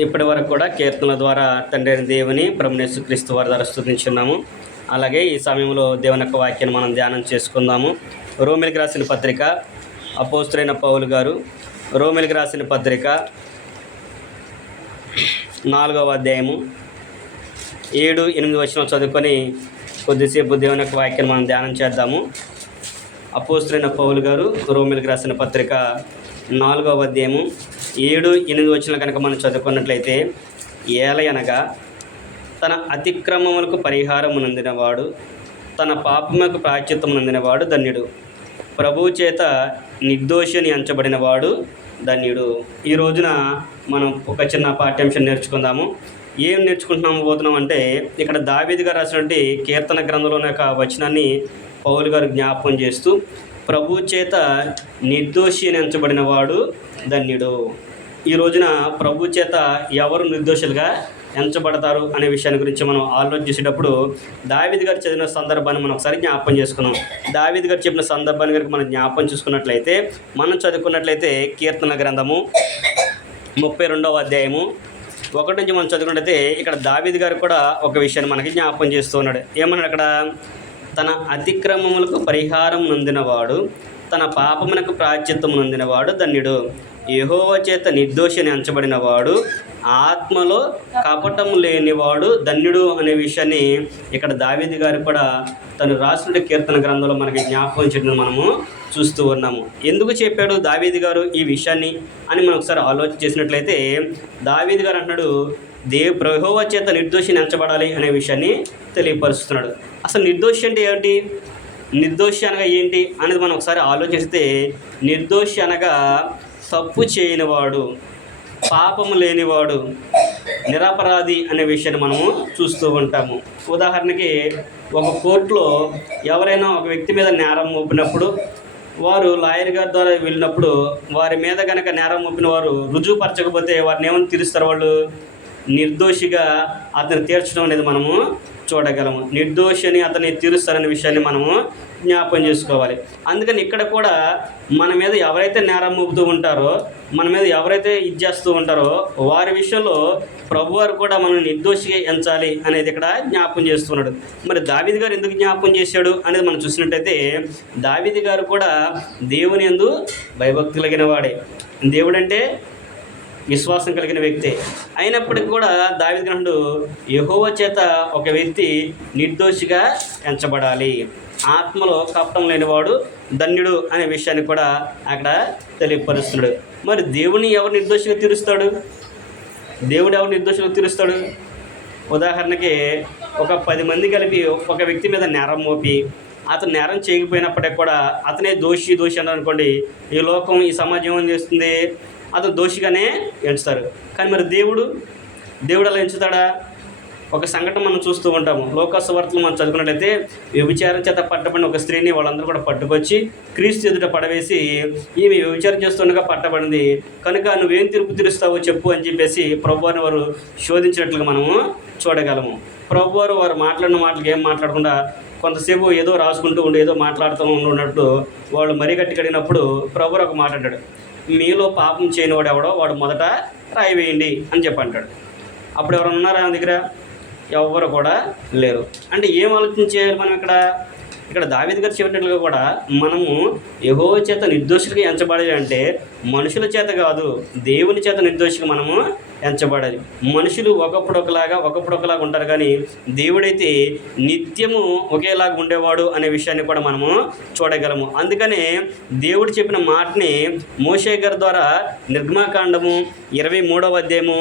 ఇప్పటి వరకు కూడా కీర్తనల ద్వారా తండ్రి అయిన దేవుని ప్రభువైన యేసుక్రీస్తు వారి ద్వారా స్తుతించున్నాము. అలాగే ఈ సమయంలో దేవుని యొక్క వాక్యాన్ని మనం ధ్యానం చేసుకుందాము. రోమిలికి రాసిన పత్రిక అపోస్తులైన పౌలు గారు రోమిలికి రాసిన పత్రిక 4వ అధ్యాయము 7-8 వచనం చదువుకొని కొద్దిసేపు దేవుని యొక్క వాక్యాన్ని మనం ధ్యానం చేద్దాము. అపోస్తులైన పౌలు గారు రోమిలికి రాసిన పత్రిక 4వ అధ్యాయము 7-8 వచనం కనుక మనం చదువుకున్నట్లయితే, ఏలయనగా తన అతిక్రమములకు పరిహారము నొందినవాడు, తన పాపములకు ప్రాయశ్చిత్తము నొందినవాడు ధన్యుడు. ప్రభువు చేత నిర్దోషి అని ఎంచబడినవాడు ధన్యుడు. ఈ రోజున మనం ఒక చిన్న పాఠ్యాంశం నేర్చుకుందాము. ఏం పోతున్నాం అంటే, ఇక్కడ దావీదు గారు రాసినటువంటి కీర్తన గ్రంథంలోని యొక్క వచనాన్ని పౌలు గారు జ్ఞాపకం చేస్తూ, ప్రభు చేత నిర్దోషి అని ఎంచబడిన వాడు ధన్యుడు. ఈ రోజున ప్రభు చేత ఎవరు నిర్దోషులుగా ఎంచబడతారు అనే విషయాన్ని గురించి మనం ఆలోచించేటప్పుడు దావీదు గారు చదివిన సందర్భాన్ని మనం ఒకసారి జ్ఞాపకం చేసుకున్నాం. దావీదు గారు చెప్పిన సందర్భాన్ని కనుక మనం జ్ఞాపకం చూసుకున్నట్లయితే, మనం చదువుకున్నట్లయితే కీర్తన గ్రంథము 32వ అధ్యాయము 1 నుంచి మనం చదువుకున్నట్లయితే, ఇక్కడ దావీదు గారు కూడా ఒక విషయాన్ని మనకి జ్ఞాపకం చేస్తూ ఉన్నాడు. ఏమన్నాడు అక్కడ? తన అతిక్రమములకు పరిహారం నొందినవాడు, తన పాపమునకు ప్రాయశ్చిత్తము నొందినవాడు ధన్యుడు. యెహోవా చేత నిర్దోషి అని ఎంచబడినవాడు, ఆత్మలో కపటము లేనివాడు ధన్యుడు అనే విషయాన్ని ఇక్కడ దావీదు గారు కూడా తను రాసిన కీర్తన గ్రంథంలో మనకి జ్ఞాపకం చేయడం మనము చూస్తూ ఉన్నాము. ఎందుకు చెప్పాడు దావీదు గారు ఈ విషయాన్ని అని మనం ఒకసారి ఆలోచన చేసినట్లయితే, దావీదు గారు అంటున్నాడు, యెహోవా చేత నిర్దోషిని ఎంచబడాలి అనే విషయాన్ని తెలియపరుస్తున్నాడు. అసలు నిర్దోషి అంటే ఏంటి? నిర్దోషి అనగా ఏంటి అనేది మనం ఒకసారి ఆలోచిస్తే, నిర్దోషి అనగా తప్పు చేయనివాడు, పాపము లేనివాడు, నిరపరాధి అనే విషయాన్ని మనము చూస్తూ ఉంటాము. ఉదాహరణకి ఒక కోర్టులో ఎవరైనా ఒక వ్యక్తి మీద నేరం మోపినప్పుడు, వారు లాయర్ గారి ద్వారా వెళ్ళినప్పుడు వారి మీద కనుక నేరం మోపిన వారు రుజువుపరచకపోతే వారిని ఏమని తీరుస్తారు? వాళ్ళు నిర్దోషిగా అతను తీర్చడం అనేది మనము చూడగలము. నిర్దోషి అని అతన్ని తీరుస్తారనే విషయాన్ని మనము జ్ఞాపకం చేసుకోవాలి. అందుకని ఇక్కడ కూడా మన మీద ఎవరైతే నేరం మోపుతూ ఉంటారో, మన మీద ఎవరైతే చేస్తూ ఉంటారో వారి విషయంలో ప్రభువారు కూడా మనం నిర్దోషిగా ఎంచాలి అనేది ఇక్కడ జ్ఞాపకం చేస్తున్నాడు. మరి దావీదు గారు ఎందుకు జ్ఞాపకం చేశాడు అనేది మనం చూసినట్టయితే, దావీదు గారు కూడా దేవుని యందు భయభక్తి కలిగిన వాడే. దేవుడంటే విశ్వాసం కలిగిన వ్యక్తే. అయినప్పటికీ కూడా దావీదు గ్రంథుడు యెహోవా చేత ఒక వ్యక్తి నిర్దోషిగా ఎంచబడాలి, ఆత్మలో కపటం లేనివాడు ధన్యుడు అనే విషయాన్ని కూడా అక్కడ తెలియపరుస్తున్నాడు. మరి దేవుని ఎవరు నిర్దోషిగా తీరుస్తాడు? దేవుడు ఎవరు నిర్దోషిగా తీరుస్తాడు? ఉదాహరణకి ఒక 10 మంది కలిపి ఒక వ్యక్తి మీద నేరం మోపి అతను నేరం చేయకపోయినప్పటికీ కూడా అతనే దోషి అన్నారు అనుకోండి, ఈ లోకం ఈ సమాజం ఏం చేస్తుంది? అతను దోషిగానే ఎంచుతారు. కానీ మరి దేవుడు అలా ఎంచుతాడా? ఒక సంఘటన మనం చూస్తూ ఉంటాము. లోకసువార్తలు మనం చదువుకున్నట్లయితే, వ్యభిచారం చేత పట్టబడిన ఒక స్త్రీని వాళ్ళందరూ కూడా పట్టుకొచ్చి క్రీస్తు ఎదుట పడవేసి, ఈమె వ్యభిచారం చేస్తుండగా పట్టబడింది కనుక నువ్వేం తీర్పు తీరుస్తావో చెప్పు అని చెప్పేసి ప్రభువారిని వారు శోధించినట్లుగా మనము చూడగలము. ప్రభువారు వారు మాట్లాడిన మాటలకు ఏం మాట్లాడకుండా కొంతసేపు ఏదో రాసుకుంటూ ఉండి ఏదో మాట్లాడుతూ ఉన్నట్టు వాళ్ళు మరీ గట్టి కడిగినప్పుడు ప్రభువారు ఒక మాట అంటాడు, మీలో పాపం చేయని వాడు ఎవడో వాడు మొదట రాయి వేయండి అని చెప్పి అంటాడు. అప్పుడు ఎవరైనా ఉన్నారా ఆయన దగ్గర? ఎవరు కూడా లేరు. అంటే ఏం ఆలోచించేయాలి మనం ఇక్కడ దావీదు గారు చెప్పినట్లుగా కూడా మనము యెహోవా చేత నిర్దోషులుగా ఎంచబడాలి అంటే మనుషుల చేత కాదు, దేవుని చేత నిర్దోషిగా మనము ఎంచబడాలి. మనుషులు ఒకప్పుడు ఒకలాగా ఉంటారు, కానీ దేవుడైతే నిత్యము ఒకేలాగా ఉండేవాడు అనే విషయాన్ని కూడా మనము చూడగలము. అందుకనే దేవుడు చెప్పిన మాటని మోషే గారి ద్వారా నిర్గమాకాండము 23వ అధ్యాయము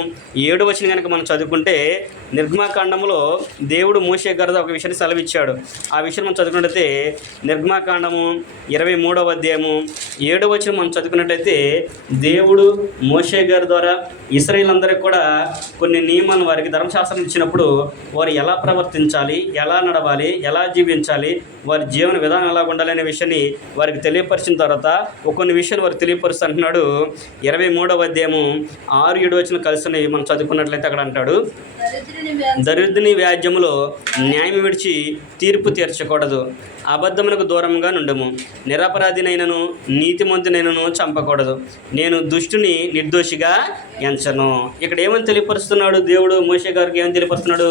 7వ వచనం కనుక మనం చదువుకుంటే, నిర్గమాకాండములో దేవుడు మోషే గారి ఒక విషయాన్ని సెలవిచ్చాడు. ఆ విషయం మనం చదువుకున్నట్లయితే నిర్గమాకాండము 23వ అధ్యాయము 7వ వచనం మనం చదువుకున్నట్లయితే, దేవుడు మోషే గారి ద్వారా ఇశ్రాయేలు అందరికీ కూడా కొన్ని నియమాలను వారికి ధర్మశాస్త్రం ఇచ్చినప్పుడు వారు ఎలా ప్రవర్తించాలి, ఎలా నడవాలి, ఎలా జీవించాలి, వారి జీవన విధానం ఎలా ఉండాలి అనే విషయాన్ని వారికి తెలియపరిచిన తర్వాత కొన్ని విషయాలు వారు తెలియపరుస్తూ అంటున్నాడు. 23వ అధ్యాయము 6-7 వచనం కలిసి మనం చదువుకున్నట్లయితే అక్కడ అంటాడు, దరిద్రుని వ్యాజ్యములో న్యాయం విడిచి తీర్పు తీర్చకూడదు, అబద్ధమునకు దూరంగా నుండము, నిరపరాధినైనను నీతిమంతునైనను చంపకూడదు, నేను దుష్టుని నిర్దోషిగా ఎంచను. ఇక్కడ ఏమని తెలియపరుస్తున్నాడు దేవుడు? మోషే గారికి ఏమని తెలియపరుస్తున్నాడు?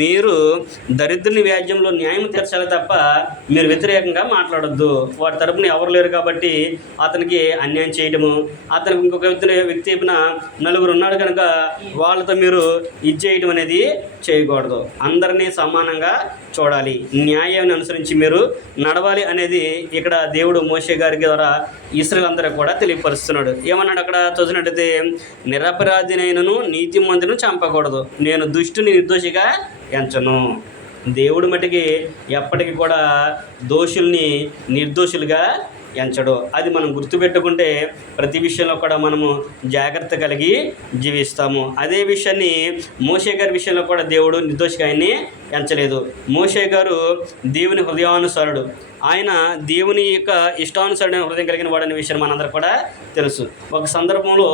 మీరు దరిద్రుని వ్యాజ్యంలో న్యాయం తీర్చాలి తప్ప మీరు వ్యతిరేకంగా మాట్లాడొద్దు. వాడి తరపున ఎవరు లేరు కాబట్టి అతనికి అన్యాయం చేయడము, అతనికి ఇంకొక వ్యక్తి నలుగురు ఉన్నాడు కనుక వాళ్ళతో మీరు ఇది చేయడం అనేది చేయకూడదు. అందరినీ సమానంగా చూడాలి, న్యాయాన్ని అనుసరించి మీరు నడవాలి అనేది ఇక్కడ దేవుడు మోషే గారి ద్వారా ఇశ్రాయేలు అందరూ కూడా తెలియపరుస్తున్నాడు. ఏమన్నాడు అక్కడ చూసినట్టయితే, నిరపరాధినైనను నీతిమంతును చంపకూడదు, నేను దుష్టుని నిర్దోషిగా ఎంచను. దేవుడు మటుకి ఎప్పటికీ కూడా దోషుల్ని నిర్దోషులుగా ఎంచడు. అది మనం గుర్తుపెట్టుకుంటే ప్రతి విషయంలో కూడా మనము జాగ్రత్త కలిగి జీవిస్తాము. అదే విషయాన్ని మోషే గారి విషయంలో కూడా దేవుడు నిర్దోషిగా ఆయన్ని ఎంచలేదు. మోషే గారు దేవుని హృదయానుసారుడు, ఆయన దేవుని యొక్క ఇష్టానుసారమైన హృదయం కలిగిన వాడనే విషయం మనందరూ కూడా తెలుసు. ఒక సందర్భంలో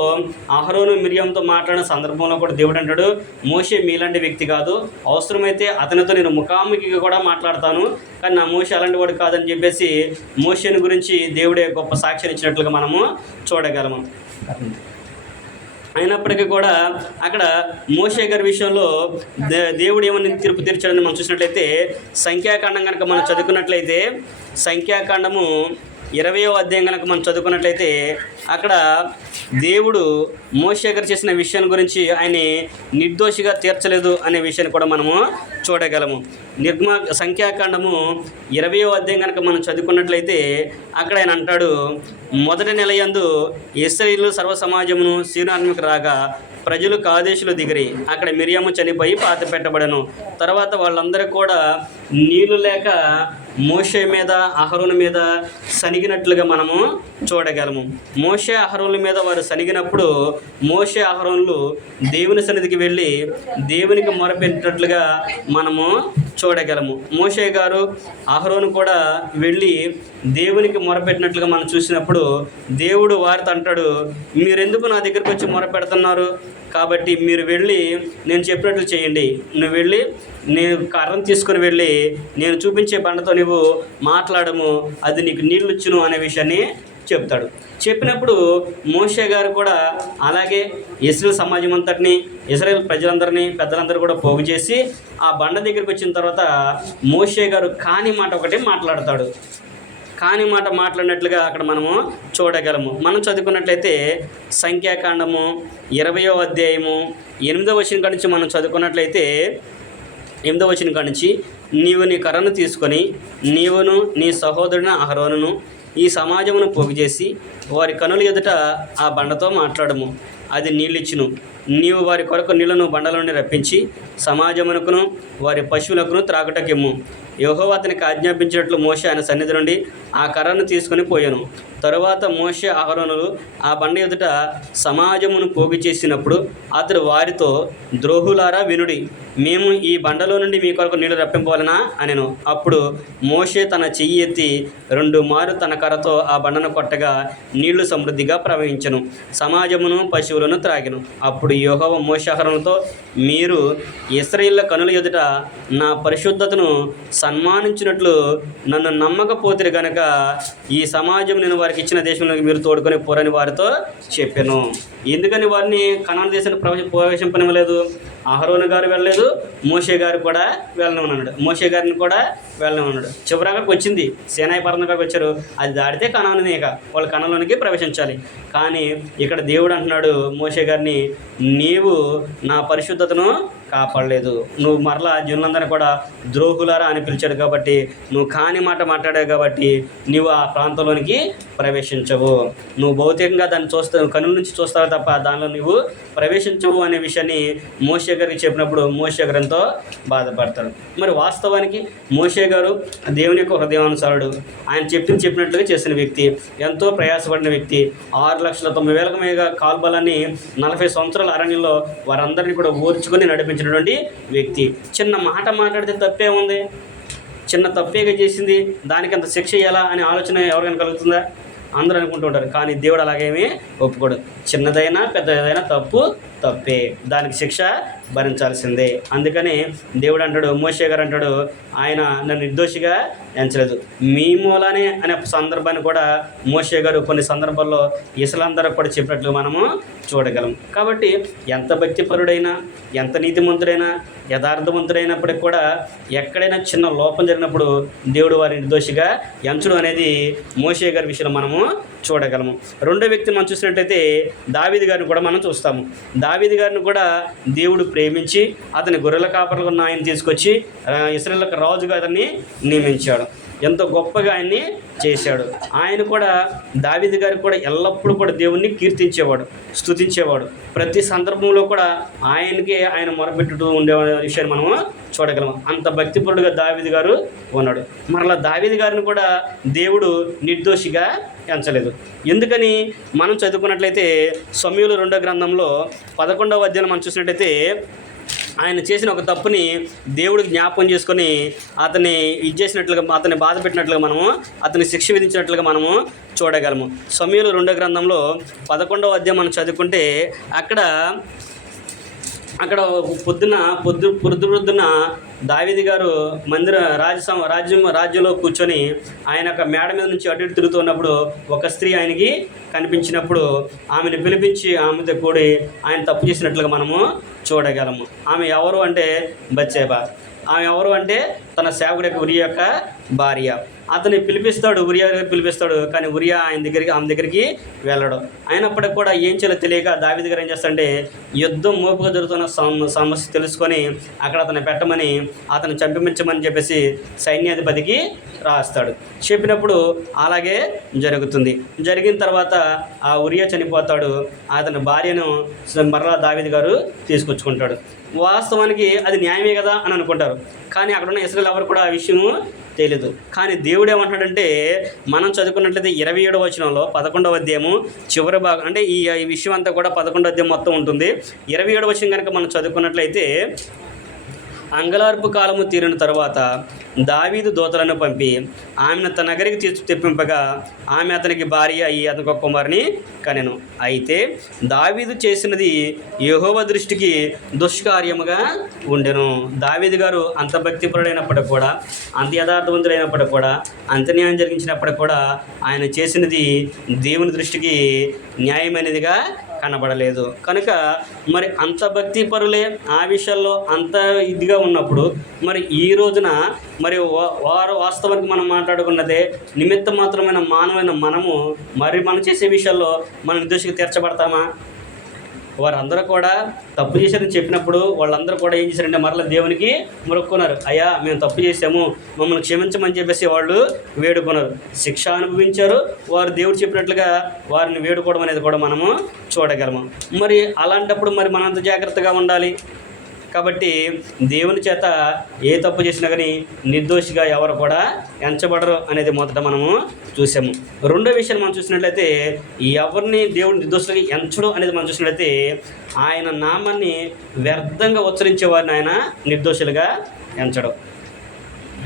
అహరోను మిరియంతో మాట్లాడిన సందర్భంలో కూడా దేవుడు అంటాడు, మోషే మీలాంటి వ్యక్తి కాదు, అవసరమైతే అతనితో నేను ముఖాముఖిగా కూడా మాట్లాడతాను, కానీ నా మోషే అలాంటి వాడు కాదని చెప్పేసి మోషేని గురించి దేవుడే గొప్ప సాక్ష్యం ఇచ్చినట్లుగా మనము చూడగలము. అయినప్పటికీ కూడా అక్కడ మోషే గారి విషయంలో దేవుడు ఏమని తీర్పు తీర్చాడని మనం చూసినట్లయితే, సంఖ్యాకాండం కనుక మనం చదువుకున్నట్లయితే, సంఖ్యాకాండము 20వ అధ్యాయం కనుక మనం చదువుకున్నట్లయితే అక్కడ దేవుడు మోషే గారు చేసిన విషయం గురించి ఆయన నిర్దోషిగా తీర్చలేదు అనే విషయాన్ని కూడా మనము చూడగలము. సంఖ్యాకాండము 20వ అధ్యాయం కనుక మనం చదువుకున్నట్లయితే అక్కడ ఆయన అంటాడు, మొదటి నెల యందు ఇశ్రాయేలు సర్వ సమాజమును సీనార్మికి రాగా ప్రజలు కాదేశులు దిగిరి, అక్కడ మిరియాము చనిపోయి పాత పెట్టబడను. తర్వాత వాళ్ళందరూ కూడా నీళ్లు లేక మోషే మీద అహరోను మీద సనిగినట్లుగా మనము చూడగలము. మోషే అహరోనుల మీద వారు సనిగినప్పుడు మోషే అహరోనులు దేవుని సన్నిధికి వెళ్ళి దేవునికి మొరపెట్టినట్లుగా మనము చూడగలము. మోషే గారు అహరోను కూడా వెళ్ళి దేవునికి మొరపెట్టినట్లుగా మనం చూసినప్పుడు దేవుడు వారితో అంటాడు, మీరెందుకు నా దగ్గరికి వచ్చి మొరపెడుతున్నారు? కాబట్టి మీరు వెళ్ళి నేను చెప్పినట్లు చేయండి. నువ్వు వెళ్ళి నేను కర్రను తీసుకుని వెళ్ళి నేను చూపించే బండతో నువ్వు మాట్లాడము, అది నీకు నీళ్ళు ఇచ్చును అనే విషయాన్ని చెప్తాడు. చెప్పినప్పుడు మోషే గారు కూడా అలాగే ఇశ్రాయేలు సమాజం అంతటిని, ఇశ్రాయేలు ప్రజలందరినీ, పెద్దలందరూ కూడా పోగు చేసి ఆ బండ దగ్గరికి వచ్చిన తర్వాత మోషే గారు కాని మాట ఒకటి మాట్లాడతాడు. కాని మాట మాట్లాడినట్లుగా అక్కడ మనము చూడగలము. మనం చదువుకున్నట్లయితే సంఖ్యాకాండము 20వ అధ్యాయము 8వ వచనం కాడి నుంచి మనం చదువుకున్నట్లయితే 8వ వచనం కాడి నుంచి, నీవు నీ కర్రను తీసుకొని నీవును నీ సహోదరుని అహరోనును ఈ సమాజమును పోగు చేసి వారి కనుల ఎదుట ఆ బండతో మాట్లాడము, అది నీళ్ళిచ్చును. నీవు వారి కొరకు నీళ్లను బండల నుండి రప్పించి సమాజమునకును వారి పశువులకును త్రాగుటకెమ్ము. యెహోవా అతనికి ఆజ్ఞాపించినట్లు మోషే ఆయన సన్నిధి నుండి ఆ కర్రను తీసుకుని పోయాను. తరువాత మోషే అహరోనులు ఆ బండ ఎదుట సమాజమును పోగు చేసినప్పుడు అతడు వారితో, ద్రోహులారా వినుడి, మేము ఈ బండలో నుండి మీ కొరకు నీళ్లు రప్పింపవాలనా అనెను. అప్పుడు మోషే తన చెయ్యి ఎత్తి 2 మారు తన కర్రతో ఆ బండను కొట్టగా నీళ్లు సమృద్ధిగా ప్రవహించెను, సమాజమును పశువులను త్రాగెను. అప్పుడు యెహోవా మోషే అహరోనులతో, మీరు ఇశ్రాయేలు కనుల ఎదుట నా పరిశుద్ధతను సన్మానించినట్లు నన్ను నమ్మకపోతే గనక ఈ సమాజం నేను వారికి ఇచ్చిన దేశంలోకి మీరు తోడుకొని పోరని వారితో చెప్పాను. ఎందుకని వారిని కనాను దేశానికి ప్రవేశింపనివ్వలేదు? అహరోను గారు వెళ్ళలేదు, మోషే గారు కూడా వెళ్ళనివ్వన్నాడు, మోషే గారిని కూడా వెళ్ళనివ్వన్నాడు. చివరికి వచ్చింది, సేనాయి పర్వతం కాడికి వచ్చారు, అది దాటితే కనానుని, ఇక వాళ్ళ కణంలోనికి ప్రవేశించాలి. కానీ ఇక్కడ దేవుడు అంటున్నాడు మోషే గారిని, నీవు నా పరిశుద్ధతను కాపాడలేదు, నువ్వు మరలా జనులందరినీ కూడా ద్రోహులారా అని పిలిచాడు కాబట్టి, నువ్వు కాని మాట మాట్లాడావు కాబట్టి నీవు ఆ ప్రాంతంలోనికి ప్రవేశించవు. నువ్వు భౌతికంగా దాన్ని చూస్తావు, కనుల నుంచి చూస్తావు తప్ప దానిలో నువ్వు ప్రవేశించవు అనే విషయాన్ని మోషే గారికి చెప్పినప్పుడు మోషే గారు ఎంతో బాధపడతాడు. మరి వాస్తవానికి మోషే గారు దేవుని యొక్క హృదయానుసారుడు, ఆయన చెప్పినట్లుగా చేసిన వ్యక్తి, ఎంతో ప్రయాసపడిన వ్యక్తి. 6,90,000 మేగా కాల్బలాన్ని 40 సంవత్సరాల అరణ్యంలో వారందరినీ కూడా ఓర్చుకొని నడిపించినటువంటి వ్యక్తి. చిన్న మాట మాట్లాడితే తప్పే ఉంది, చిన్న తప్పేగా చేసింది, దానికి అంత శిక్ష ఇవ్వాలా అనే ఆలోచన ఎవరికైనా కలుగుతుందా? అందరూ అనుకుంటూ ఉంటారు. కానీ దేవుడు అలాగేమీ ఒప్పుకోడు. చిన్నదైనా పెద్దదైనా తప్పు తప్పే, దానికి శిక్ష భరించాల్సిందే. అందుకని దేవుడు అంటాడు, మోషే గారు అంటాడు, ఆయన నన్ను నిర్దోషిగా ఎంచలేదు, మీ మూలానే అనే సందర్భాన్ని కూడా మోషే గారు కొన్ని సందర్భాల్లో ఇసలందరూ కూడా చెప్పినట్లు మనము చూడగలం. కాబట్టి ఎంత భక్తిపరుడైనా, ఎంత నీతిమంతుడైనా, యథార్థవంతుడైనప్పటికి కూడా ఎక్కడైనా చిన్న లోపం జరిగినప్పుడు దేవుడు వారిని నిర్దోషిగా ఎంచడం అనేది మోషే గారి విషయంలో మనము చూడగలము. రెండో వ్యక్తిని మనం చూసినట్టయితే దావీదు గారిని కూడా మనం చూస్తాము. దావీదు గారిని కూడా దేవుడు ప్రేమించి అతని గొర్రెల కాపరులు ఉన్న ఆయన తీసుకొచ్చి ఇశ్రాయేలుకు రాజుగా అతన్ని నియమించాడు. ఎంతో గొప్పగా ఆయన్ని చేశాడు. ఆయన కూడా దావీదు గారికి కూడా ఎల్లప్పుడూ కూడా దేవుణ్ణి కీర్తించేవాడు, స్తుతించేవాడు. ప్రతి సందర్భంలో కూడా ఆయనకే ఆయన మొరపెట్టుతూ ఉండే విషయాన్ని మనము చూడగలము. అంత భక్తిపరుడుగా దావీదు గారు ఉన్నాడు. మరలా దావీదు గారిని కూడా దేవుడు నిర్దోషిగా ఎంచలేదు. ఎందుకని మనం చదువుకున్నట్లయితే సమూయేలు 2వ గ్రంథంలో 11వ అధ్యాయం మనం చూసినట్లయితే ఆయన చేసిన ఒక తప్పుని దేవుడికి జ్ఞాపకం చేసుకొని అతన్ని చేసినట్లుగా, అతన్ని బాధ పెట్టినట్లుగా మనము, అతని శిక్ష విధించినట్లుగా మనము చూడగలము. సమూయేలు 2వ గ్రంథంలో 11వ అధ్యాయం మనం చదువుకుంటే అక్కడ పొద్దున దావీదు గారు రాజ్యంలో కూర్చొని ఆయన ఒక మేడ మీద నుంచి అటు ఇటు తిరుగుతున్నప్పుడు ఒక స్త్రీ ఆయనకి కనిపించినప్పుడు ఆమెను పిలిపించి ఆమెతో కూడి ఆయన తప్పు చేసినట్లుగా మనము చూడగలము. ఆమె ఎవరు అంటే బత్షెబ. ఆమె ఎవరు అంటే తన సేవకుడి యొక్క ఉరియా యొక్క భార్య. అతన్ని ఉరియా పిలిపిస్తాడు, కానీ ఉరియా ఆమె దగ్గరికి వెళ్ళడు. అయినప్పటికీ కూడా ఏం చేయాలో తెలియక దావీదు గారు ఏం చేస్తాడంటే యుద్ధం మోపుగా జరుగుతున్న సమస్య తెలుసుకొని అక్కడ అతన్ని పెట్టమని, అతను చంపించమని చెప్పేసి సైన్యాధిపతికి రాస్తాడు. చెప్పినప్పుడు అలాగే జరుగుతుంది. జరిగిన తర్వాత ఆ ఉరియా చనిపోతాడు. అతని భార్యను మరలా దావీదు గారు తీసుకొచ్చుకుంటాడు. వాస్తవానికి అది న్యాయమే కదా అని అనుకుంటారు, కానీ అక్కడున్న ఇశ్రాయేలు ఎవరు కూడా ఆ విషయము తెలియదు. కానీ దేవుడు ఏమంటున్నాడంటే మనం చదువుకున్నట్లయితే 27వ వచనంలో 11వ అధ్యాయము చివరి భాగం, అంటే ఈ విషయం అంతా కూడా 11వ అధ్యాయం మొత్తం ఉంటుంది. 27వ వచనం కనుక మనం చదువుకున్నట్లయితే, అంగలార్పు కాలము తీరిన తరువాత దావీదు దూతలను పంపి ఆమెను తన నగరికి తెప్పింపగా ఆమె అతనికి భార్య అయ్యి అతనికి ఒక కుమారుని కనెను. అయితే దావీదు చేసినది యెహోవా దృష్టికి దుష్కార్యముగా ఉండెను. దావీదు గారు అంత భక్తిపరుడైనప్పటికి కూడా, అంత యథార్థవంతుడైనప్పటికి కూడా, అంత న్యాయం జరిగించినప్పటికి కూడా ఆయన చేసినది దేవుని దృష్టికి న్యాయమైనదిగా కనబడలేదు. కనుక మరి అంత భక్తిపరులే ఆ విషయాల్లో అంత ఇదిగా ఉన్నప్పుడు మరి ఈ రోజున మరి వారు వాస్తవానికి మనం మాట్లాడుకున్నదే నిమిత్త మాత్రమైన మానవైన మనము మరి మనం చేసే విషయాల్లో మనం నిర్దోషిగా తీర్చబడతామా? వారందరూ కూడా తప్పు చేశారని చెప్పినప్పుడు వాళ్ళందరూ కూడా ఏం చేశారంటే మరలా దేవునికి మొక్కుకున్నారు, అయ్యా మేము తప్పు చేసాము, మమ్మల్ని క్షమించమని చెప్పేసి వాళ్ళు వేడుకున్నారు. శిక్ష అనుభవించారు. వారు దేవుడు చెప్పినట్లుగా వారిని వేడుకోవడం అనేది కూడా మనము చూడగలము. మరి అలాంటప్పుడు మరి మనంత జాగ్రత్తగా ఉండాలి. కాబట్టి దేవుని చేత ఏ తప్పు చేసినా కానీ నిర్దోషిగా ఎవరు కూడా ఎంచబడరు అనేది మొదట మనము చూసాము. రెండో విషయాన్ని మనం చూసినట్లయితే ఎవరిని దేవుడు నిర్దోషులుగా ఎంచడు అనేది మనం చూసినట్లయితే ఆయన నామాన్ని వ్యర్థంగా ఉచ్చరించే వారిని ఆయన నిర్దోషులుగా ఎంచడం.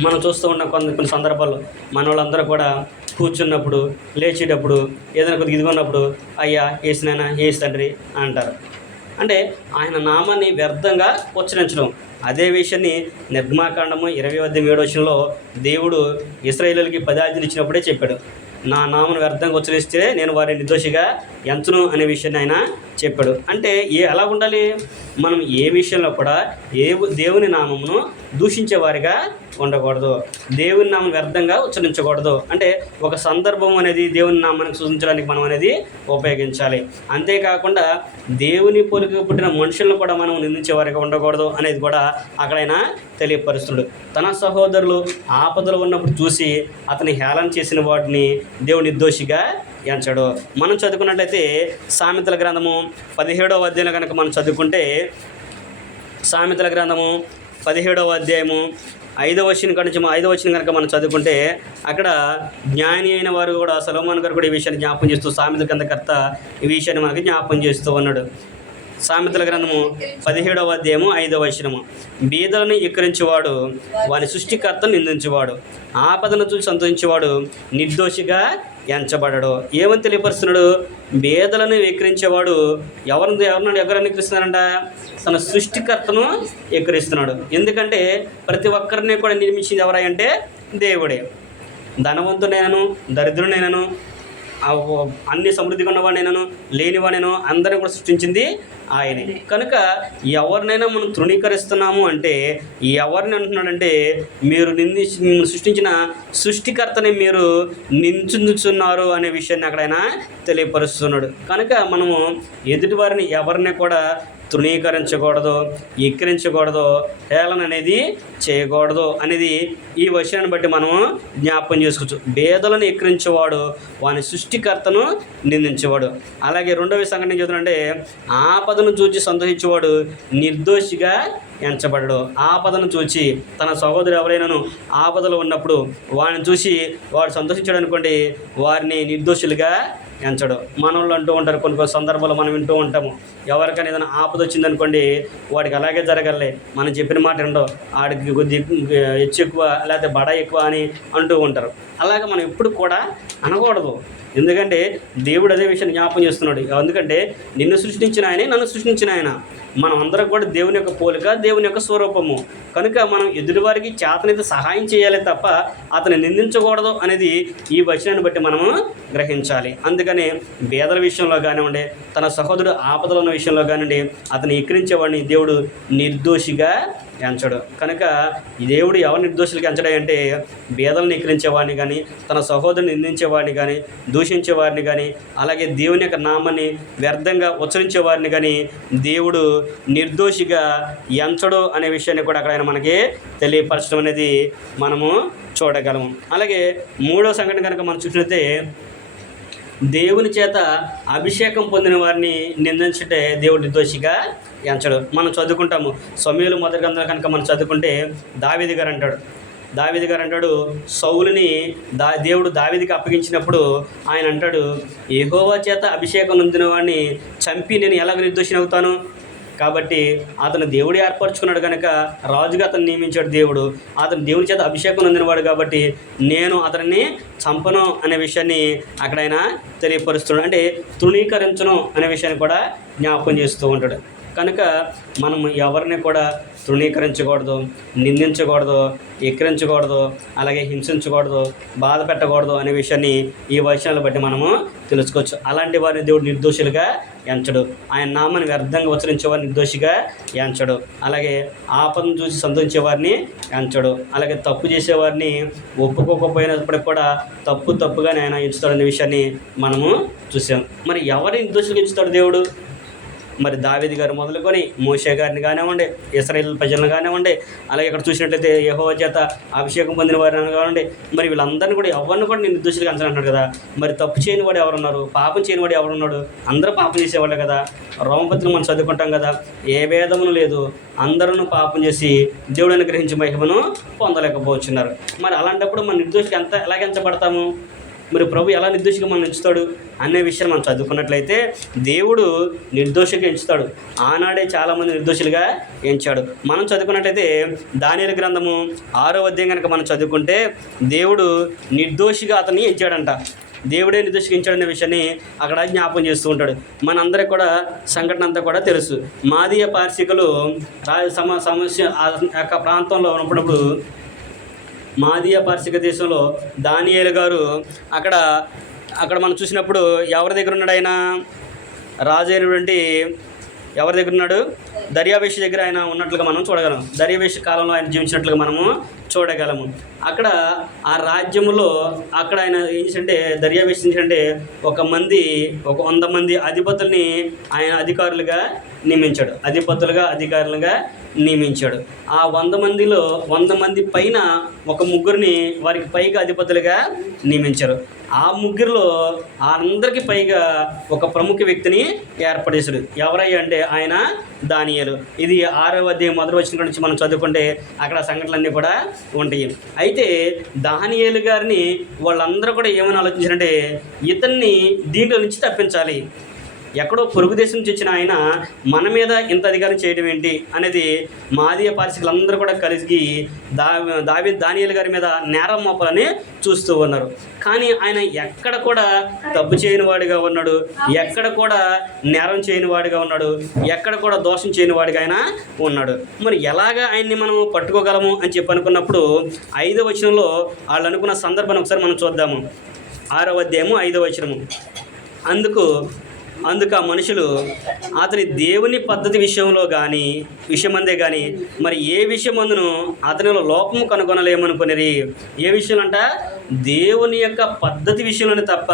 మనం చూస్తూ ఉన్న కొన్ని సందర్భాల్లో మన వాళ్ళందరూ కూడా కూర్చున్నప్పుడు, లేచేటప్పుడు, ఏదైనా కొద్దిగా ఇదిగొన్నప్పుడు అయ్యా ఏసినైనా ఏసి తండ్రి అంటారు. అంటే ఆయన నామాన్ని వ్యర్థంగా ఉచ్చరించడం. అదే విషయాన్ని నిర్గమాకాండము 20:7 వచనంలో దేవుడు ఇశ్రాయేలుకి 10 ఆజ్ఞలు ఇచ్చినప్పుడే చెప్పాడు, నా నామను వ్యర్థంగా ఉచ్చరిస్తే నేను వారిని నిర్దోషిగా ఎంచును అనే విషయాన్ని ఆయన చెప్పాడు. అంటే ఎలా ఉండాలి? మనం ఏ విషయంలో కూడా దేవుని నామమును దూషించే వారిగా ఉండకూడదు, దేవుని నామం వ్యర్థంగా ఉచ్చరించకూడదు. అంటే ఒక సందర్భం అనేది దేవుని నామానికి సూచించడానికి మనం అనేది ఉపయోగించాలి. అంతేకాకుండా దేవుని పోలిక పుట్టిన మనుషులను కూడా మనం నిందించే వారిగా ఉండకూడదు అనేది కూడా అక్కడైనా తెలియపరుస్తున్నాడు. తన సహోదరులు ఆపదలు ఉన్నప్పుడు చూసి అతని హేళన చేసిన వాటిని దేవుని నిర్దోషిగా ఎంచడు. మనం చదువుకున్నట్లయితే సామెతల గ్రంథము 17వ అధ్యాయం కనుక మనం చదువుకుంటే, సామెతల గ్రంథము 17వ అధ్యాయము 5వ వచనం కనుక మనం చదువుకుంటే అక్కడ జ్ఞాని అయిన వారు కూడా సొలొమోను గారు కూడా ఈ విషయాన్ని జ్ఞాపకం చేస్తూ, సామెతల గ్రంథకర్త ఈ విషయాన్ని మనకి జ్ఞాపకం చేస్తూ ఉన్నాడు. సామెతల గ్రంథము 17వ అధ్యాయము 5వ వచనము. బీదలను ఎక్కిరించేవాడు వాని సృష్టికర్తను నిందించేవాడు, ఆపదను చూసి సంతోషించేవాడు నిర్దోషిగా ఎంచబడడు. ఏమని తెలియపరుస్తున్నాడు? బీదలను ఎక్కిరించేవాడు ఎవరిని ఎక్కిరిస్తున్నాడంట? తన సృష్టికర్తను ఎక్కిరిస్తున్నాడు. ఎందుకంటే ప్రతి ఒక్కరిని కూడా నిర్మించింది ఎవరై అంటే దేవుడే. ధనవంతుడైనను దరిద్రుడైనను అన్ని సమృద్ధిగా ఉన్నవాడినైనాను లేనివాడినైనా అందరిని కూడా సృష్టించింది ఆయనే. కనుక ఎవరినైనా మనం తృణీకరిస్తున్నాము అంటే ఎవరిని అంటున్నాడంటే మీరు సృష్టించిన సృష్టికర్తని మీరు నిందించుతున్నారు అనే విషయాన్ని అక్కడ ఆయన తెలియపరుస్తున్నాడు. కనుక మనము ఎదుటివారిని ఎవరిని కూడా తృణీకరించకూడదు, ఎక్కిరించకూడదు, హేళన అనేది చేయకూడదు అనేది ఈ విషయాన్ని బట్టి మనము జ్ఞాపకం చేసుకోవచ్చు. బేదలను ఎక్కిరించేవాడు వాని సృష్టికర్తను నిందించేవాడు. అలాగే రెండవ సంఘటన ఏం చెబుతుందంటే ఆపదను చూచి సంతోషించేవాడు నిర్దోషిగా ఎంచబడడు. ఆపదను చూచి తన సహోదరు ఎవరైనాను ఆపదలో ఉన్నప్పుడు వాడిని చూసి వాడు సంతోషించాడు అనుకోండి, వారిని నిర్దోషులుగా ఎంచడు. మనోళ్ళు అంటూ ఉంటారు, కొన్ని సందర్భాల్లో మనం వింటూ ఉంటాము, ఎవరికైనా ఏదైనా ఆపద వచ్చిందనుకోండి వాడికి అలాగే జరగలే, మనం చెప్పిన మాట ఏంటో ఆడికి కొద్ది హెచ్చు ఎక్కువ లేకపోతే బడ ఎక్కువ అని అంటూ ఉంటారు. అలాగే మనం ఎప్పుడు కూడా అనకూడదు. ఎందుకంటే దేవుడు అదే విషయాన్ని జ్ఞాపకం చేస్తున్నాడు. ఎందుకంటే నిన్ను సృష్టించిన ఆయనే, నన్ను సృష్టించిన ఆయన, మనం అందరం కూడా దేవుని యొక్క పోలిక, దేవుని యొక్క స్వరూపము. కనుక మనం ఎదుటివారికి చేతనైతే సహాయం చేయాలి తప్ప అతన్ని నిందించకూడదు అనేది ఈ వచనాన్ని బట్టి మనము గ్రహించాలి. అందుకని పేదల విషయంలో కానివ్వండి, తన సహోదరుడు ఆపదలు ఉన్న విషయంలో కానివ్వండి, అతను ఎక్కిరించేవాడిని దేవుడు నిర్దోషిగా ఎంచడు. కనుక దేవుడు ఎవరు నిర్దోషులకి ఎంచడంటే బేదలను ఎక్కిరించేవాడిని కానీ, తన సహోదరుని నిందించేవాడిని కానీ, దూషించేవారిని కానీ, అలాగే దేవుని యొక్క నామాన్ని వ్యర్థంగా ఉచ్చరించేవారిని కానీ దేవుడు నిర్దోషిగా ఎంచడు అనే విషయాన్ని కూడా అక్కడ ఆయన మనకి తెలియపరచడం అనేది మనము చూడగలము. అలాగే మూడో సంఘటన కనుక మనం చూసినట్లయితే దేవుని చేత అభిషేకం పొందిన వారిని నిందించుంటే దేవుడు నిర్దోషిగా ఎంచడు. మనం చదువుకుంటాము సమూయేలు మొదటి గ్రంథంలో కనుక మనం చదువుకుంటే దావీదు గారు అంటాడు సౌలుని దేవుడు దావీదుకి అప్పగించినప్పుడు ఆయన అంటాడు, యెహోవా చేత అభిషేకం పొందిన వాడిని చంపి నేను ఎలాగ నిర్దోషిని అవుతాను? కాబట్టి అతను దేవుడు ఏర్పరచుకున్నాడు కనుక రాజుగా అతను నియమించాడు దేవుడు. అతను దేవుని చేత అభిషేకం పొందినవాడు కాబట్టి నేను అతన్ని చంపను అనే విషయాన్ని అక్కడ ఆయన తెలియపరుస్తున్నాడు. అంటే తృణీకరించను అనే విషయాన్ని కూడా జ్ఞాపకం చేస్తూ ఉంటాడు. కనుక మనం ఎవరిని కూడా తృణీకరించకూడదు, నిందించకూడదు, ఎక్కిరించకూడదు, అలాగే హింసించకూడదు, బాధ పెట్టకూడదు అనే విషయాన్ని ఈ వచనాలను బట్టి మనము తెలుసుకోవచ్చు. అలాంటి వారిని దేవుడు నిర్దోషులుగా ఎంచడు. ఆయన నామాన్ని వ్యర్థంగా ఉచ్చరించేవారిని నిర్దోషిగా ఎంచడు. అలాగే ఆపదను చూసి సంతోషించే వారిని ఎంచడు. అలాగే తప్పు చేసేవారిని ఒప్పుకోకపోయినప్పటికి కూడా తప్పుగానే ఆయన ఎంచుతాడనే విషయాన్ని మనము చూసాం. మరి ఎవరిని నిర్దోషులుగా ఎంచుతాడు దేవుడు? మరి దావీదు గారు మొదలుకొని మోషే గారిని కానివ్వండి, ఇశ్రాయేలు ప్రజలను కానివ్వండి, అలాగే ఇక్కడ చూసినట్లయితే యెహోవా చేత అభిషేకం పొందిన వారిని కానివ్వండి, మరి వీళ్ళందరినీ కూడా ఎవరిని కూడా నేను నిర్దోషులుగా అంటున్నాడు కదా. మరి తప్పు చేయని వాడు ఎవరున్నారు? పాపం చేయని వాడు ఎవరున్నాడు? అందరూ పాపం చేసేవాళ్ళే కదా. రోమపత్రికలు మనం చదువుకుంటాం కదా, ఏ భేదమును లేదు, అందరూ పాపం చేసి దేవుడు అనుగ్రహించి మహిమను పొందలేకపోతున్నారు. మరి అలాంటప్పుడు మన నిర్దోషికి ఎలాగ ఎంచబడతాము? మరి ప్రభు ఎలా నిర్దోషిగా మనం ఎంచుతాడు అనే విషయాన్ని మనం చదువుకున్నట్లయితే దేవుడు నిర్దోషిగా ఎంచుతాడు. ఆనాడే చాలామంది నిర్దోషులుగా ఎంచాడు. మనం చదువుకున్నట్లయితే దానియేలు గ్రంథము 6వ అధ్యాయం కనుక మనం చదువుకుంటే దేవుడు నిర్దోషిగా అతన్ని ఎంచాడంట. దేవుడే నిర్దోషిగా ఎంచాడనే విషయాన్ని అక్కడ జ్ఞాపకం చేస్తూ ఉంటాడు. మనందరికీ కూడా సంఘటన అంతా కూడా తెలుసు. మాదీయ పార్శికులు సమస్య యొక్క ప్రాంతంలో ఉన్నప్పుడు మాదీయ పార్శిక దేశంలో దానియేలు గారు అక్కడ మనం చూసినప్పుడు ఎవరి దగ్గర ఉన్నాడు? ఆయన రాజు అయినటువంటి ఎవరి దగ్గర ఉన్నాడు? దర్యావేషు దగ్గర ఆయన ఉన్నట్లుగా మనం చూడగలం. దర్యావేషు కాలంలో ఆయన జీవించినట్లుగా మనము చూడగలము. అక్కడ ఆ రాజ్యములో అక్కడ ఆయన ఏంటంటే దర్యావేషు ఏంటంటే 100 మంది అధిపతుల్ని ఆయన అధికారులుగా నియమించాడు. ఆ 100 మందిలో 100 మంది పైన ఒక ముగ్గురిని వారికి పైగా అధిపతులుగా నియమించారు. ఆ ముగ్గురిలో అందరికీ పైగా ఒక ప్రముఖ వ్యక్తిని ఏర్పడేశాడు. ఎవరయ్యా అంటే ఆయన దానియేలు. ఇది 6వ అధ్యాయం మొదటి వచనం నుంచి మనం చదువుకుంటే అక్కడ సంఘటనలన్నీ కూడా ఉంటాయి. అయితే దానియేలు గారిని వాళ్ళందరూ కూడా ఏమని ఆలోచించారంటే ఇతన్ని దీంట్లో నుంచి తప్పించాలి, ఎక్కడో పొరుగు దేశం నుంచి వచ్చిన ఆయన మన మీద ఇంత అధికారం చేయడం ఏంటి అనేది మాదీయ పార్శికులందరూ కూడా కలిసి దానియేలు గారి మీద నేరం మోపాలని చూస్తూ ఉన్నారు. కానీ ఆయన ఎక్కడ కూడా తప్పు చేయని వాడిగా ఉన్నాడు, ఎక్కడ కూడా నేరం చేయని వాడిగా ఉన్నాడు, ఎక్కడ కూడా దోషం చేయని వాడిగా ఆయన ఉన్నాడు. మరి ఎలాగ ఆయన్ని మనం పట్టుకోగలము అని చెప్పి అనుకున్నప్పుడు 5వ వచనంలో వాళ్ళు అనుకున్న సందర్భాన్ని ఒకసారి మనం చూద్దాము. 6వ అధ్యాయము 5వ వచనము. అందుకు ఆ మనుషులు అతని దేవుని పద్ధతి విషయమందే కానీ మరి ఏ విషయమందును అతనిలో లోపము కనుగొనలేమనుకునేది. ఏ విషయంలో అంట? దేవుని యొక్క పద్ధతి విషయంలోనే తప్ప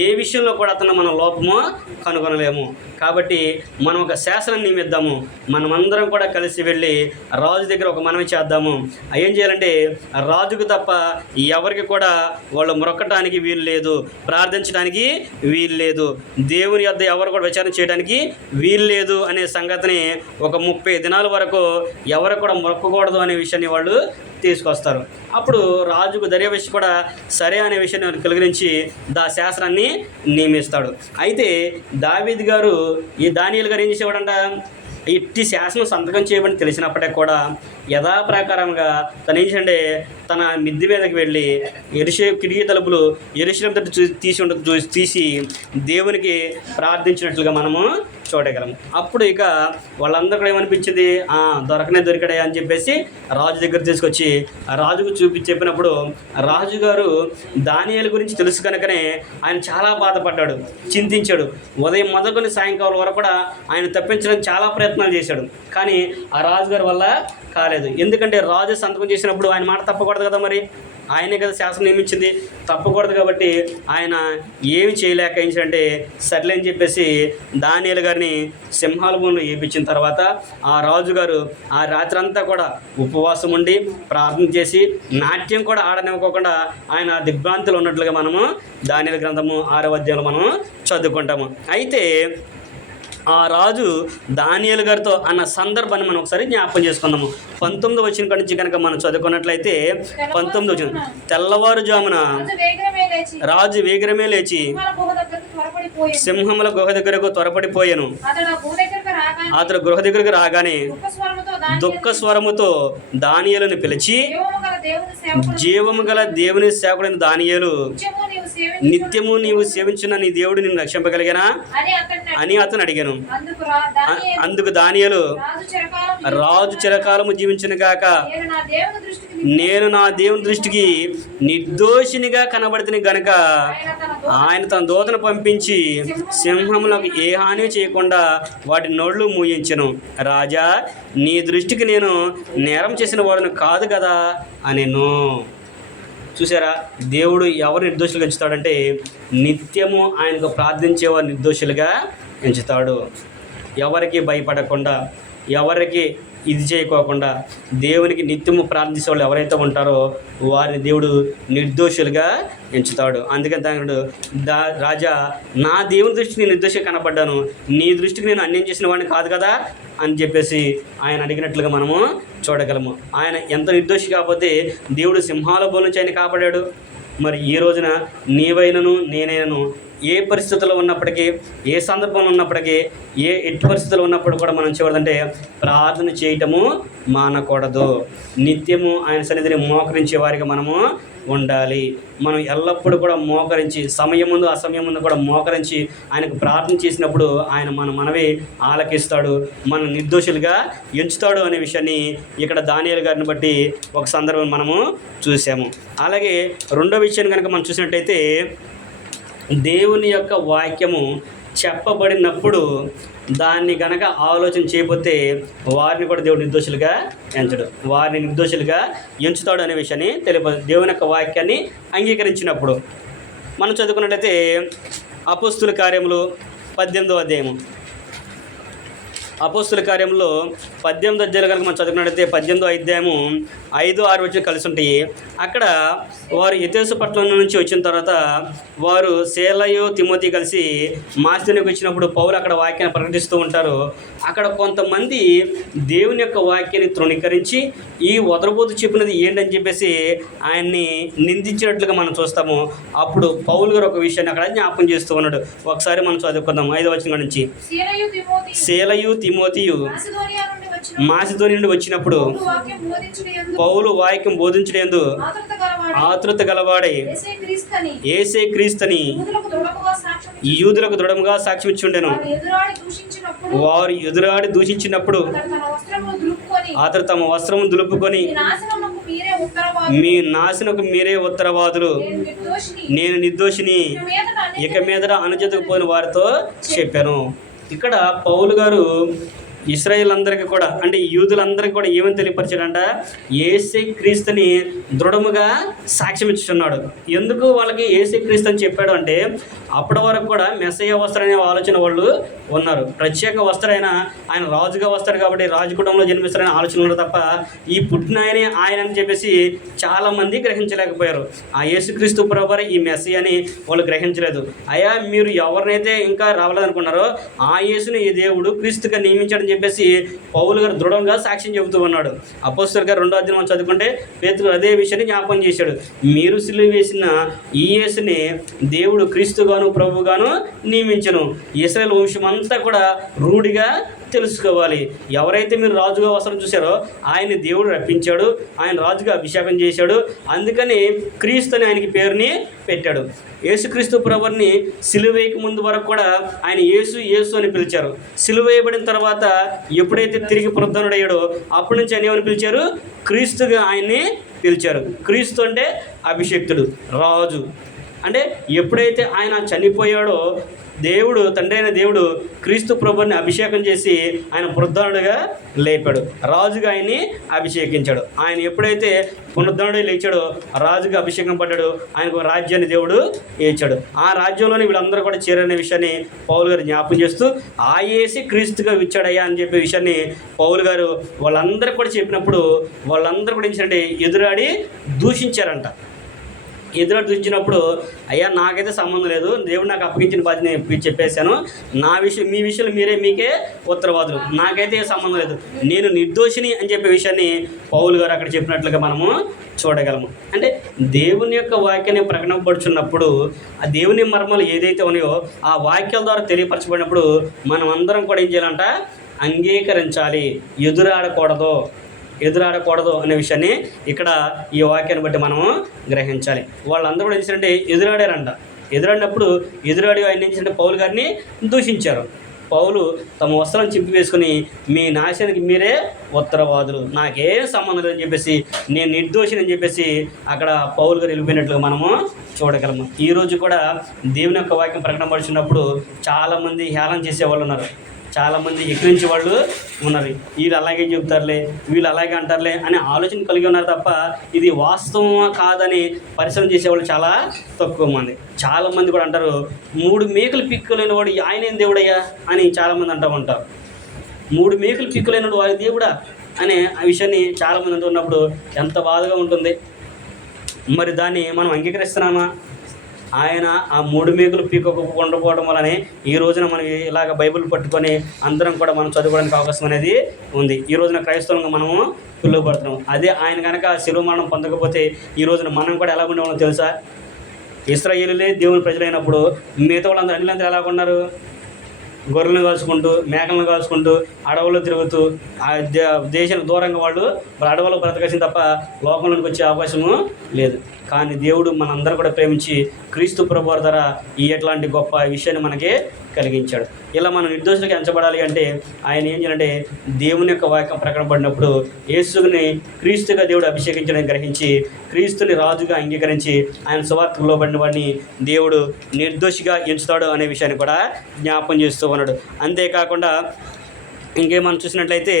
ఏ విషయంలో కూడా అతను మనం లోపము కనుగొనలేము. కాబట్టి మనం ఒక శాసనం నియమిద్దాము. మనమందరం కూడా కలిసి వెళ్ళి రాజు దగ్గర ఒక మనవి చేద్దాము. ఏం చేయాలంటే రాజుకు తప్ప ఎవరికి కూడా వాళ్ళు మొరకటానికి వీలు లేదు, ప్రార్థించడానికి వీలు లేదు, దేవుని యొద్ద ఎవరు కూడా విచారణ చేయడానికి వీలు లేదు అనే సంగతిని ఒక 30 దినాల వరకు ఎవరు కూడా మొక్కకూడదు అనే విషయాన్ని వాళ్ళు తీసుకొస్తారు. అప్పుడు రాజుకు దర్యావేషి కూడా సరే అనే విషయాన్ని కలిగించి శాసనాన్ని నియమిస్తాడు. అయితే దావీదు గారు ఈ దానియేలు గారు ఏం చేసేవాడంట? ఇట్టి శాసనం సంతకం చేయబడి తెలిసినప్పటికీ కూడా యథాప్రకారంగా తను ఏం చేయండి, తన మిద్ది మీదకి వెళ్ళి కిటికీ తలుపులు యెరూషలేము తట్టు తీసి దేవునికి ప్రార్థించినట్లుగా మనము చూడగలము. అప్పుడు ఇక వాళ్ళందరూ కూడా ఏమనిపించింది, దొరికాడే అని చెప్పేసి రాజు దగ్గర తీసుకొచ్చి రాజుకు చెప్పినప్పుడు రాజుగారు దానియేలు గురించి తెలుసు కనుకనే ఆయన చాలా బాధపడ్డాడు, చింతించాడు. ఉదయం మొదలుకొని సాయంకాలం వరకు కూడా ఆయన తప్పించడానికి చాలా ప్రయత్నాలు చేశాడు. కానీ ఆ రాజుగారి వల్ల కాలేదు. ఎందుకంటే రాజు సంతకం చేసినప్పుడు ఆయన మాట తప్పకూడదు కదా, మరి ఆయనే కదా శాసనం నియమించింది, తప్పకూడదు. కాబట్టి ఆయన ఏమి చేయలేక ఏంటంటే సర్లే అని చెప్పేసి దానియేలు గారిని సింహాల భూమిలో వేయించిన తర్వాత ఆ రాజుగారు ఆ రాత్రి అంతా కూడా ఉపవాసం ఉండి ప్రార్థన చేసి నాట్యం కూడా ఆడనివ్వకోకుండా ఆయన దిగ్భ్రాంతిలో ఉన్నట్లుగా మనము దానియేలు గ్రంథము 6వ అధ్యాయంలో మనం చదువుకుంటాము. అయితే ఆ రాజు దానియేలు గారితో అన్న సందర్భాన్ని మనం ఒకసారి జ్ఞాపకం చేసుకుందాము. 19వ వచనం నుంచి కనుక మనం చదువుకున్నట్లయితే 19వ వచనం. తెల్లవారుజామున రాజు వేగరమే లేచి సింహముల గుహ దగ్గరకు త్వరపడిపోయాను. అతడు గృహ దగ్గరకు రాగానే దుఃఖ స్వరముతో దానియేలును పిలిచి, జీవము గల దేవుని సేవకుడైన దానియేలు, నిత్యము నీవు సేవించిన నీ దేవుడు నిన్ను రక్షింపగలిగానా అని అతను అడిగాను. అందుకు దానియేలు, రాజు చిరకాలము జీవించును గాక, నేను నా దేవుని దృష్టికి నిర్దోషినిగా కనబడితిని గనుక ఆయన తన దూతను పంపించి సింహములకు ఏ హాని చేయకుండా వాటి నోళ్ళు మూయించెను. రాజా, నీ దృష్టికి నేను నేరం చేసిన వాడిని కాదు కదా అనేను. చూసారా, దేవుడు ఎవరు నిర్దోషులుగా ఎంచుతాడంటే నిత్యము ఆయనకు ప్రార్థించేవారు నిర్దోషులుగా ఎంచుతాడు. ఎవరికి భయపడకుండా, ఎవరికి ఇది చేయకోకుండా దేవునికి నిత్యము ప్రార్థించే వాళ్ళు ఎవరైతే ఉంటారో వారిని దేవుడు నిర్దోషులుగా ఎంచుతాడు. అందుకని తనడు రాజా, నా దేవుని దృష్టికి నేను నిర్దోషిగా కనబడ్డాను, నీ దృష్టికి నేను అన్యాయం చేసిన వాడిని కాదు కదా అని చెప్పేసి ఆయన అడిగినట్లుగా మనము చూడగలము. ఆయన ఎంత నిర్దోషి కాకపోతే దేవుడు సింహాల బోల నుంచి ఆయన కాపాడాడు. మరి ఈ రోజున నీవైనను నేనైనను ఏ పరిస్థితుల్లో ఉన్నప్పటికీ, ఏ సందర్భంలో ఉన్నప్పటికీ, ఎట్టి పరిస్థితుల్లో ఉన్నప్పుడు కూడా మనం చేయకూడదంటే ప్రార్థన చేయటము మానకూడదు. నిత్యము ఆయన సన్నిధిని మోకరించే వారికి మనము ఉండాలి. మనం ఎల్లప్పుడూ కూడా మోకరించి, సమయం ముందు అసమయం ముందు కూడా మోకరించి ఆయనకు ప్రార్థన చేసినప్పుడు ఆయన మనవి ఆలకిస్తాడు, మన నిర్దోషులుగా ఎంచుతాడు అనే విషయాన్ని ఇక్కడ దానియేలు గారిని బట్టి ఒక సందర్భం మనము చూసాము. అలాగే రెండో విషయాన్ని కనుక మనం చూసినట్టయితే దేవుని యొక్క వాక్యము చెప్పబడినప్పుడు దాన్ని గనక ఆలోచన చేయకపోతే వారిని కూడా దేవుడు నిర్దోషులుగా ఎంచడు, వారిని నిర్దోషులుగా ఎంచుతాడు అనే విషయాన్ని తెలియదు. దేవుని యొక్క వాక్యాన్ని అంగీకరించినప్పుడు మనం చదువుకున్నట్లయితే అపోస్తుల కార్యములు 18వ అధ్యాయము అపోస్తుల కార్యంలో 18 అధ్యాయాలు కనుక మనం చదువుకున్నట్లయితే 18వ అధ్యాయము 5-6 వచ్చి కలిసి ఉంటాయి. అక్కడ వారు ఎఫెసు పట్టణం నుంచి వచ్చిన తర్వాత వారు సేలయు తిమోతి కలిసి మాసిదోనియాకు వచ్చినప్పుడు పౌలు అక్కడ వాక్యాన్ని ప్రకటిస్తూ ఉంటారు. అక్కడ కొంతమంది దేవుని యొక్క వాక్యాన్ని తృణీకరించి ఈ వదరబోతు చెప్పినది ఏంటని చెప్పేసి ఆయన్ని నిందించినట్లుగా మనం చూస్తాము. అప్పుడు పౌలు గారు ఒక విషయాన్ని అక్కడ జ్ఞాపకం చేస్తూ ఉన్నాడు. ఒకసారి మనం చదువుకుందాం 5వ వచనం నుంచి. సేలయు తిమోతియు మాసిదోనియా నుండి వచ్చినప్పుడు పౌలు వాక్యం బోధించడందు ఆతృత గలవాడై యేసే క్రీస్తుని యూదులకు దృఢముగా సాక్ష్యం ఇచ్చుండెను. వారు ఎదురాడి దూషించినప్పుడు అతడు తమ వస్త్రము దులుపుకొని మీ నాశనకు మీరే ఉత్తరవాదులు, నేను నిర్దోషిని, ఇక మీదట అనుజతకు పోయిన వారితో చెప్పాను. ఇక్కడ పౌలు గారు ఇశ్రాయేల్ అందరికీ కూడా అంటే యూదులందరికీ కూడా ఏమని తెలియపరిచాడంట? యేసే క్రీస్తుని దృఢముగా సాక్ష్యం ఇచ్చుచున్నాడు. ఎందుకు వాళ్ళకి యేసే క్రీస్తు అని చెప్పాడు అంటే అప్పటి వరకు కూడా మెస్సయ్య వస్త్రం అనే ఆలోచన వాళ్ళు ఉన్నారు. ప్రత్యేక వస్త్రైన ఆయన రాజుగా వస్తాడు కాబట్టి రాజు కుటుంబంలో జన్మిస్తారనే ఆలోచన ఉన్నారు తప్ప ఈ పుట్టిన ఆయన అని చెప్పేసి చాలామంది గ్రహించలేకపోయారు. ఆ యేసుక్రీస్తు ప్రభువారే ఈ మెస్సయ్య అని వాళ్ళు గ్రహించలేదు. అయ్యా మీరు ఎవరినైతే ఇంకా రావాలనుకున్నారో ఆ యేసుని ఈ దేవుడు క్రీస్తుగా నియమించాడని చెప్పేసి పౌలు గారు దృఢంగా సాక్ష్యం చెబుతూ ఉన్నాడు. అపోస్తలుల గారు 2వ అధ్యాయం చదువుకుంటే పేతురు అదే విషయాన్ని జ్ఞాపకం చేశాడు. మీరు సిలువ వేసిన ఈ యేసుని దేవుడు క్రీస్తుగాను ప్రభువుగాను నియమించను. ఇశ్రాయేలు వంశం అంతా కూడా రూఢిగా తెలుసుకోవాలి. ఎవరైతే మీరు రాజుగా వస్త్రం చూశారో ఆయన్ని దేవుడు రప్పించాడు, ఆయన రాజుగా అభిషేకం చేశాడు. అందుకని క్రీస్తు అని ఆయనకి పేరుని పెట్టాడు. యేసుక్రీస్తు ప్రభువుని సిలువేయక ముందు వరకు కూడా ఆయన యేసు యేసు అని పిలిచారు. సిలువ వేయబడిన తర్వాత ఎప్పుడైతే తిరిగి పునరుద్ధరణుడయ్యాడో అప్పటి నుంచి ఆయన ఏమని పిలిచారు? క్రీస్తుగా ఆయన్ని పిలిచారు. క్రీస్తు అంటే అభిషేక్తుడు, రాజు. అంటే ఎప్పుడైతే ఆయన చనిపోయాడో దేవుడు తండ్రి అయిన దేవుడు క్రీస్తు ప్రభువుని అభిషేకం చేసి ఆయన పునరుద్ధరణుడిగా లేపాడు, రాజుగా ఆయన్ని అభిషేకించాడు. ఆయన ఎప్పుడైతే పునరుద్ధరణుడు లేచాడో రాజుగా అభిషేకం పడ్డాడు, ఆయనకు రాజ్యాన్ని దేవుడు ఇచ్చాడు. ఆ రాజ్యంలోని వీళ్ళందరూ కూడా చేరనే విషయాన్ని పౌలు గారు జ్ఞాపకం చేస్తూ ఆ యేసు క్రీస్తుగా ఇచ్చాడయ్యా అని చెప్పే విషయాన్ని పౌలు గారు వాళ్ళందరూ కూడా చెప్పినప్పుడు వాళ్ళందరూ కూడా ఏంటంటే ఎదురాడి దూషించారంట. ఎదురు చూసినప్పుడు అయ్యా నాకైతే సంబంధం లేదు, దేవుడు నాకు అప్పగించిన బాధ్యత చెప్పేశాను, నా విషయం మీ విషయంలో మీకే ఉత్తరవాదులు, నాకైతే సంబంధం లేదు, నేను నిర్దోషిని అని చెప్పే విషయాన్ని పౌలు గారు అక్కడ చెప్పినట్లుగా మనము చూడగలము. అంటే దేవుని యొక్క వాక్యాన్ని ప్రకటనపడుచున్నప్పుడు ఆ దేవుని మర్మాలు ఏదైతే ఉన్నాయో ఆ వాక్యాల ద్వారా తెలియపరచబడినప్పుడు మనం అందరం కూడా ఏం చేయాలంట? అంగీకరించాలి, ఎదురాడకూడదు అనే విషయాన్ని ఇక్కడ ఈ వాక్యాన్ని బట్టి మనము గ్రహించాలి. వాళ్ళందరూ కూడా ఏంటంటే ఎదురాడారంట. ఎదురాడినప్పుడు ఎదురాడి ఆయన ఏంటంటే పౌలు గారిని దూషించారు. పౌలు తమ వస్త్రాలను చింపి వేసుకుని మీ నాశనానికి మీరే ఉత్తరవాదులు, నాకేం సంబంధం లేదని చెప్పేసి, నేను నిర్దోషిని అని చెప్పేసి అక్కడ పౌలు గారు వెళ్ళిపోయినట్లుగా మనము చూడగలము. ఈరోజు కూడా దేవుని యొక్క వాక్యం ప్రకటనపడుచున్నప్పుడు చాలామంది హేళన చేసేవాళ్ళు ఉన్నారు, చాలామంది ఎక్కిరించే వాళ్ళు ఉన్నారు. వీళ్ళు అలాగే చెబుతారులే, వీళ్ళు అలాగే అంటారులే అనే ఆలోచన కలిగి ఉన్నారు తప్ప ఇది వాస్తవమా కాదని పరిశీలన చేసేవాళ్ళు చాలా తక్కువ మంది. చాలామంది కూడా అంటారు 3 మేకులు పిక్కులైన వాడు ఆయనేం దేవుడయ్యా అని చాలామంది అంటూ ఉంటారు. 3 మేకులు పిక్కులైన వాడు దేవుడా అనే ఆ విషయాన్ని చాలామంది అంటున్నప్పుడు ఎంత బాధగా ఉంటుంది. మరి దాన్ని మనం అంగీకరిస్తున్నామా? ఆయన ఆ 3 మేకులు పీకొకపోవడం వల్లనే ఈ రోజున మనం ఇలాగ బైబిల్ పట్టుకొని అందరం కూడా మనం చదువుకోవడానికి అవకాశం అనేది ఉంది. ఈ రోజున క్రైస్తవంగా మనము పిలువబడుతున్నాం. అదే ఆయన కనుక శిలువ మరణం పొందకపోతే ఈ రోజున మనం కూడా ఎలా ఉండేవాళ్ళం తెలుసా? ఇశ్రాయేలులే దేవుని ప్రజలైనప్పుడు మిగతా వాళ్ళందరూ అన్నిలందరూ ఎలా ఉన్నారు? గొర్రెలను కాల్చుకుంటూ, మేకలను కాల్చుకుంటూ, అడవుల్లో తిరుగుతూ ఆ దేశానికి దూరంగా వాళ్ళు అడవుల్లో బ్రతకాల్సింది తప్ప లోకంలోకి వచ్చే అవకాశము లేదు. కానీ దేవుడు మనందరూ కూడా ప్రేమించి క్రీస్తు ప్రభువారి ద్వారా ఈ ఎట్లాంటి గొప్ప విషయాన్ని మనకి కలిగించాడు. ఇలా మనం నిర్దోషులకు ఎంచబడాలి అంటే ఆయన ఏం చేయాలంటే దేవుని యొక్క వాక్యం ప్రకటనపడినప్పుడు యేసుని క్రీస్తుగా దేవుడు అభిషేకించడానికి గ్రహించి క్రీస్తుని రాజుగా అంగీకరించి ఆయన సువార్తకు లోబడిన వాడిని దేవుడు నిర్దోషిగా ఎంచుతాడు అనే విషయాన్ని కూడా జ్ఞాపకం చేస్తూ ఉన్నాడు. అంతేకాకుండా ఇంకేమన్నా చూసినట్లయితే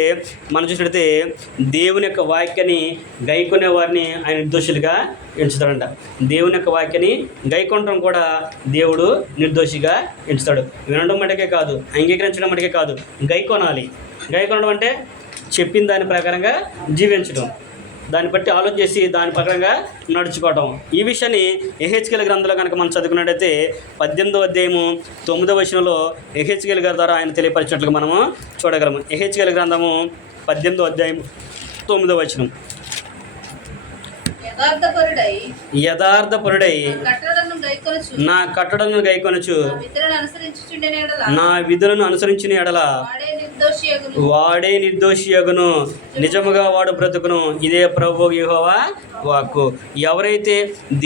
దేవుని యొక్క వాక్యాన్ని గైకొనే వారిని ఆయన నిర్దోషులుగా ఎంచుతాడంట. దేవుని యొక్క వాక్యాన్ని గైకొనడం కూడా దేవుడు నిర్దోషిగా ఎంచుతాడు. వినడం మటుకే కాదు, అంగీకరించడం మటుకే కాదు, గైకొనడం అంటే చెప్పిన దాని ప్రకారంగా జీవించడం, దాన్ని బట్టి ఆలోచన చేసి దాని ప్రకారంగా నడుచుకోవటం. ఈ విషయాన్ని యెహెజ్కేలు గ్రంథంలో కనుక మనం చదువుకున్నట్టయితే 18వ అధ్యాయము 9వ వచనంలో యెహెజ్కేలు గారి ద్వారా ఆయన తెలియపరిచినట్లుగా మనము చూడగలము. యెహెజ్కేలు గ్రంథము 18వ అధ్యాయం 9వ వచనం. యథార్థపరుడై నా కట్టడలను గైకొనుచు నా విధులను అనుసరించిన ఎడల వాడే నిర్దోషియగును, నిజముగా వాడు బ్రతుకును. ఇదే ప్రభువు యెహోవా వాక్కు. ఎవరైతే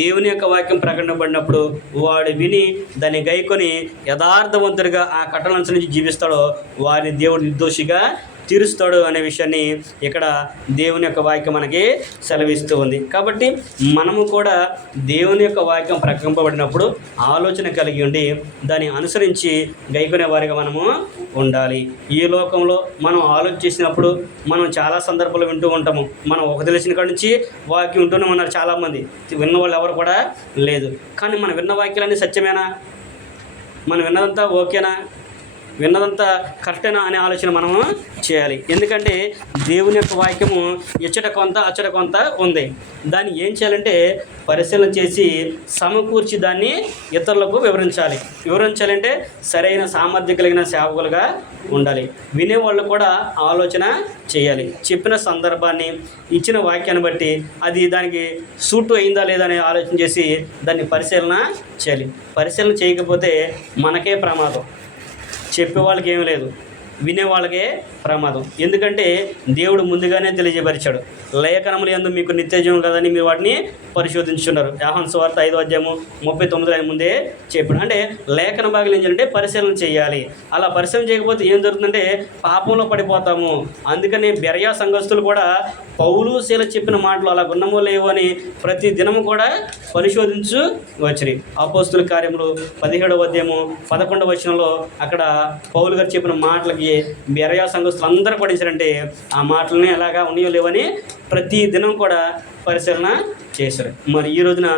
దేవుని యొక్క వాక్యం ప్రకటింపబడినప్పుడు వాడు విని దాన్ని గైకొని యథార్థవంతుడిగా ఆ కట్టడలను అనుసరించి జీవిస్తాడో వారిని దేవుడు నిర్దోషిగా తీరుస్తాడు అనే విషయాన్ని ఇక్కడ దేవుని యొక్క వాక్యం మనకి సెలవిస్తూ ఉంది. కాబట్టి మనము కూడా దేవుని యొక్క వాక్యం ప్రకటింపబడినప్పుడు ఆలోచన కలిగి ఉండి దాన్ని అనుసరించి గైకొనే వారిగా మనము ఉండాలి. ఈ లోకంలో మనం ఆలోచించినప్పుడు మనం చాలా సందర్భాలు వింటూ ఉంటాము. మనం ఒక తెలిసిన కాడి నుంచి వాక్యం వింటూనే ఉన్నారు చాలామంది, విన్న వాళ్ళు ఎవరు కూడా లేదు. కానీ మనం విన్న వాక్యాలన్నీ సత్యమేనా, మనం విన్నదంతా ఓకేనా, విన్నదంతా కరెక్టేనా అనే ఆలోచన మనము చేయాలి. ఎందుకంటే దేవుని యొక్క వాక్యము ఇచ్చట కొంత అచ్చట కొంత ఉంది. దాన్ని ఏం చేయాలంటే పరిశీలన చేసి సమకూర్చి దాన్ని ఇతరులకు వివరించాలంటే సరైన సామర్థ్యం కలిగిన సేవకులుగా ఉండాలి. వినేవాళ్ళు కూడా ఆలోచన చేయాలి. చెప్పిన సందర్భాన్ని, ఇచ్చిన వాక్యాన్ని బట్టి అది దానికి సూట్ అయిందా లేదా అని ఆలోచన చేసి దాన్ని పరిశీలన చేయాలి. పరిశీలన చేయకపోతే మనకే ప్రమాదం, చెప్పేవాళ్ళకి ఏమీ లేదు, వినేవాళ్ళకే ప్రమాదం. ఎందుకంటే దేవుడు ముందుగానే తెలియజేపరిచాడు, లేఖనములు యందు మీకు నిత్యజీవం కదని మీరు వాటిని పరిశోధించున్నారు. యోహాను సువార్త 5వ అధ్యాయము 39 ఆయన ముందే చెప్పాడు. అంటే లేఖన భాగాలు ఏం చేయాలంటే పరిశీలన చేయాలి. అలా పరిశీలన చేయకపోతే ఏం జరుగుతుందంటే పాపంలో పడిపోతాము. అందుకని బెరయా సంఘస్థులు కూడా పౌలు శీల చెప్పిన మాటలు అలా గున్నమో లేవో అని ప్రతి దినము కూడా పరిశోధించు వచ్చి అపోస్తుల కార్యములు 17వ అధ్యాయము 11వ వచనంలో అక్కడ పౌలు గారు చెప్పిన మాటలకి బెరయా సంఘస్థులు అందరూ పడించారంటే ఆ మాటలని ఎలాగా ఉన్నాయో లేవని ప్రతి దినం కూడా పరిశీలన చేశారు. మరి ఈ రోజున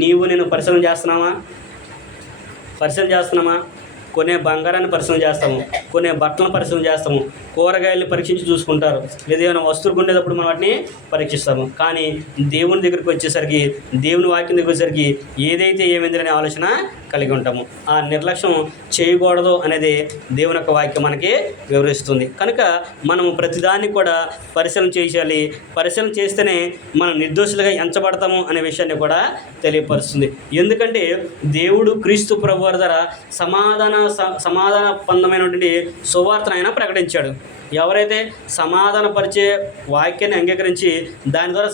నీవు నేను పరిశీలన చేస్తున్నామా? కొనే బంగారాన్ని పరిశీలన చేస్తాము, కొనే బట్టలను పరిశీలన చేస్తాము, కూరగాయలను పరీక్షించి చూసుకుంటారు, లేదా ఏమైనా వస్తువులు కొనేటప్పుడు మనం వాటిని పరీక్షిస్తాము. కానీ దేవుని దగ్గరికి వచ్చేసరికి, దేవుని వాక్యం దగ్గరికి వచ్చేసరికి ఏదైతే ఏమైంది అనే ఆలోచన కలిగి ఉంటాము. ఆ నిర్లక్ష్యం చేయకూడదు అనేది దేవుని యొక్క వాక్యం మనకి వివరిస్తుంది. కనుక మనము ప్రతిదాన్ని కూడా పరిశీలన చేయాలి. పరిశీలన చేస్తేనే మనం నిర్దోషులుగా ఎంచబడతాము అనే విషయాన్ని కూడా తెలియపరుస్తుంది. ఎందుకంటే దేవుడు క్రీస్తు ప్రభువారి ద్వారా సమాధానపందమైనటువంటి సువార్తను ఆయన ప్రకటించాడు. ఎవరైతే సమాధానపరిచే వాక్యాన్ని అంగీకరించి దాని ద్వారా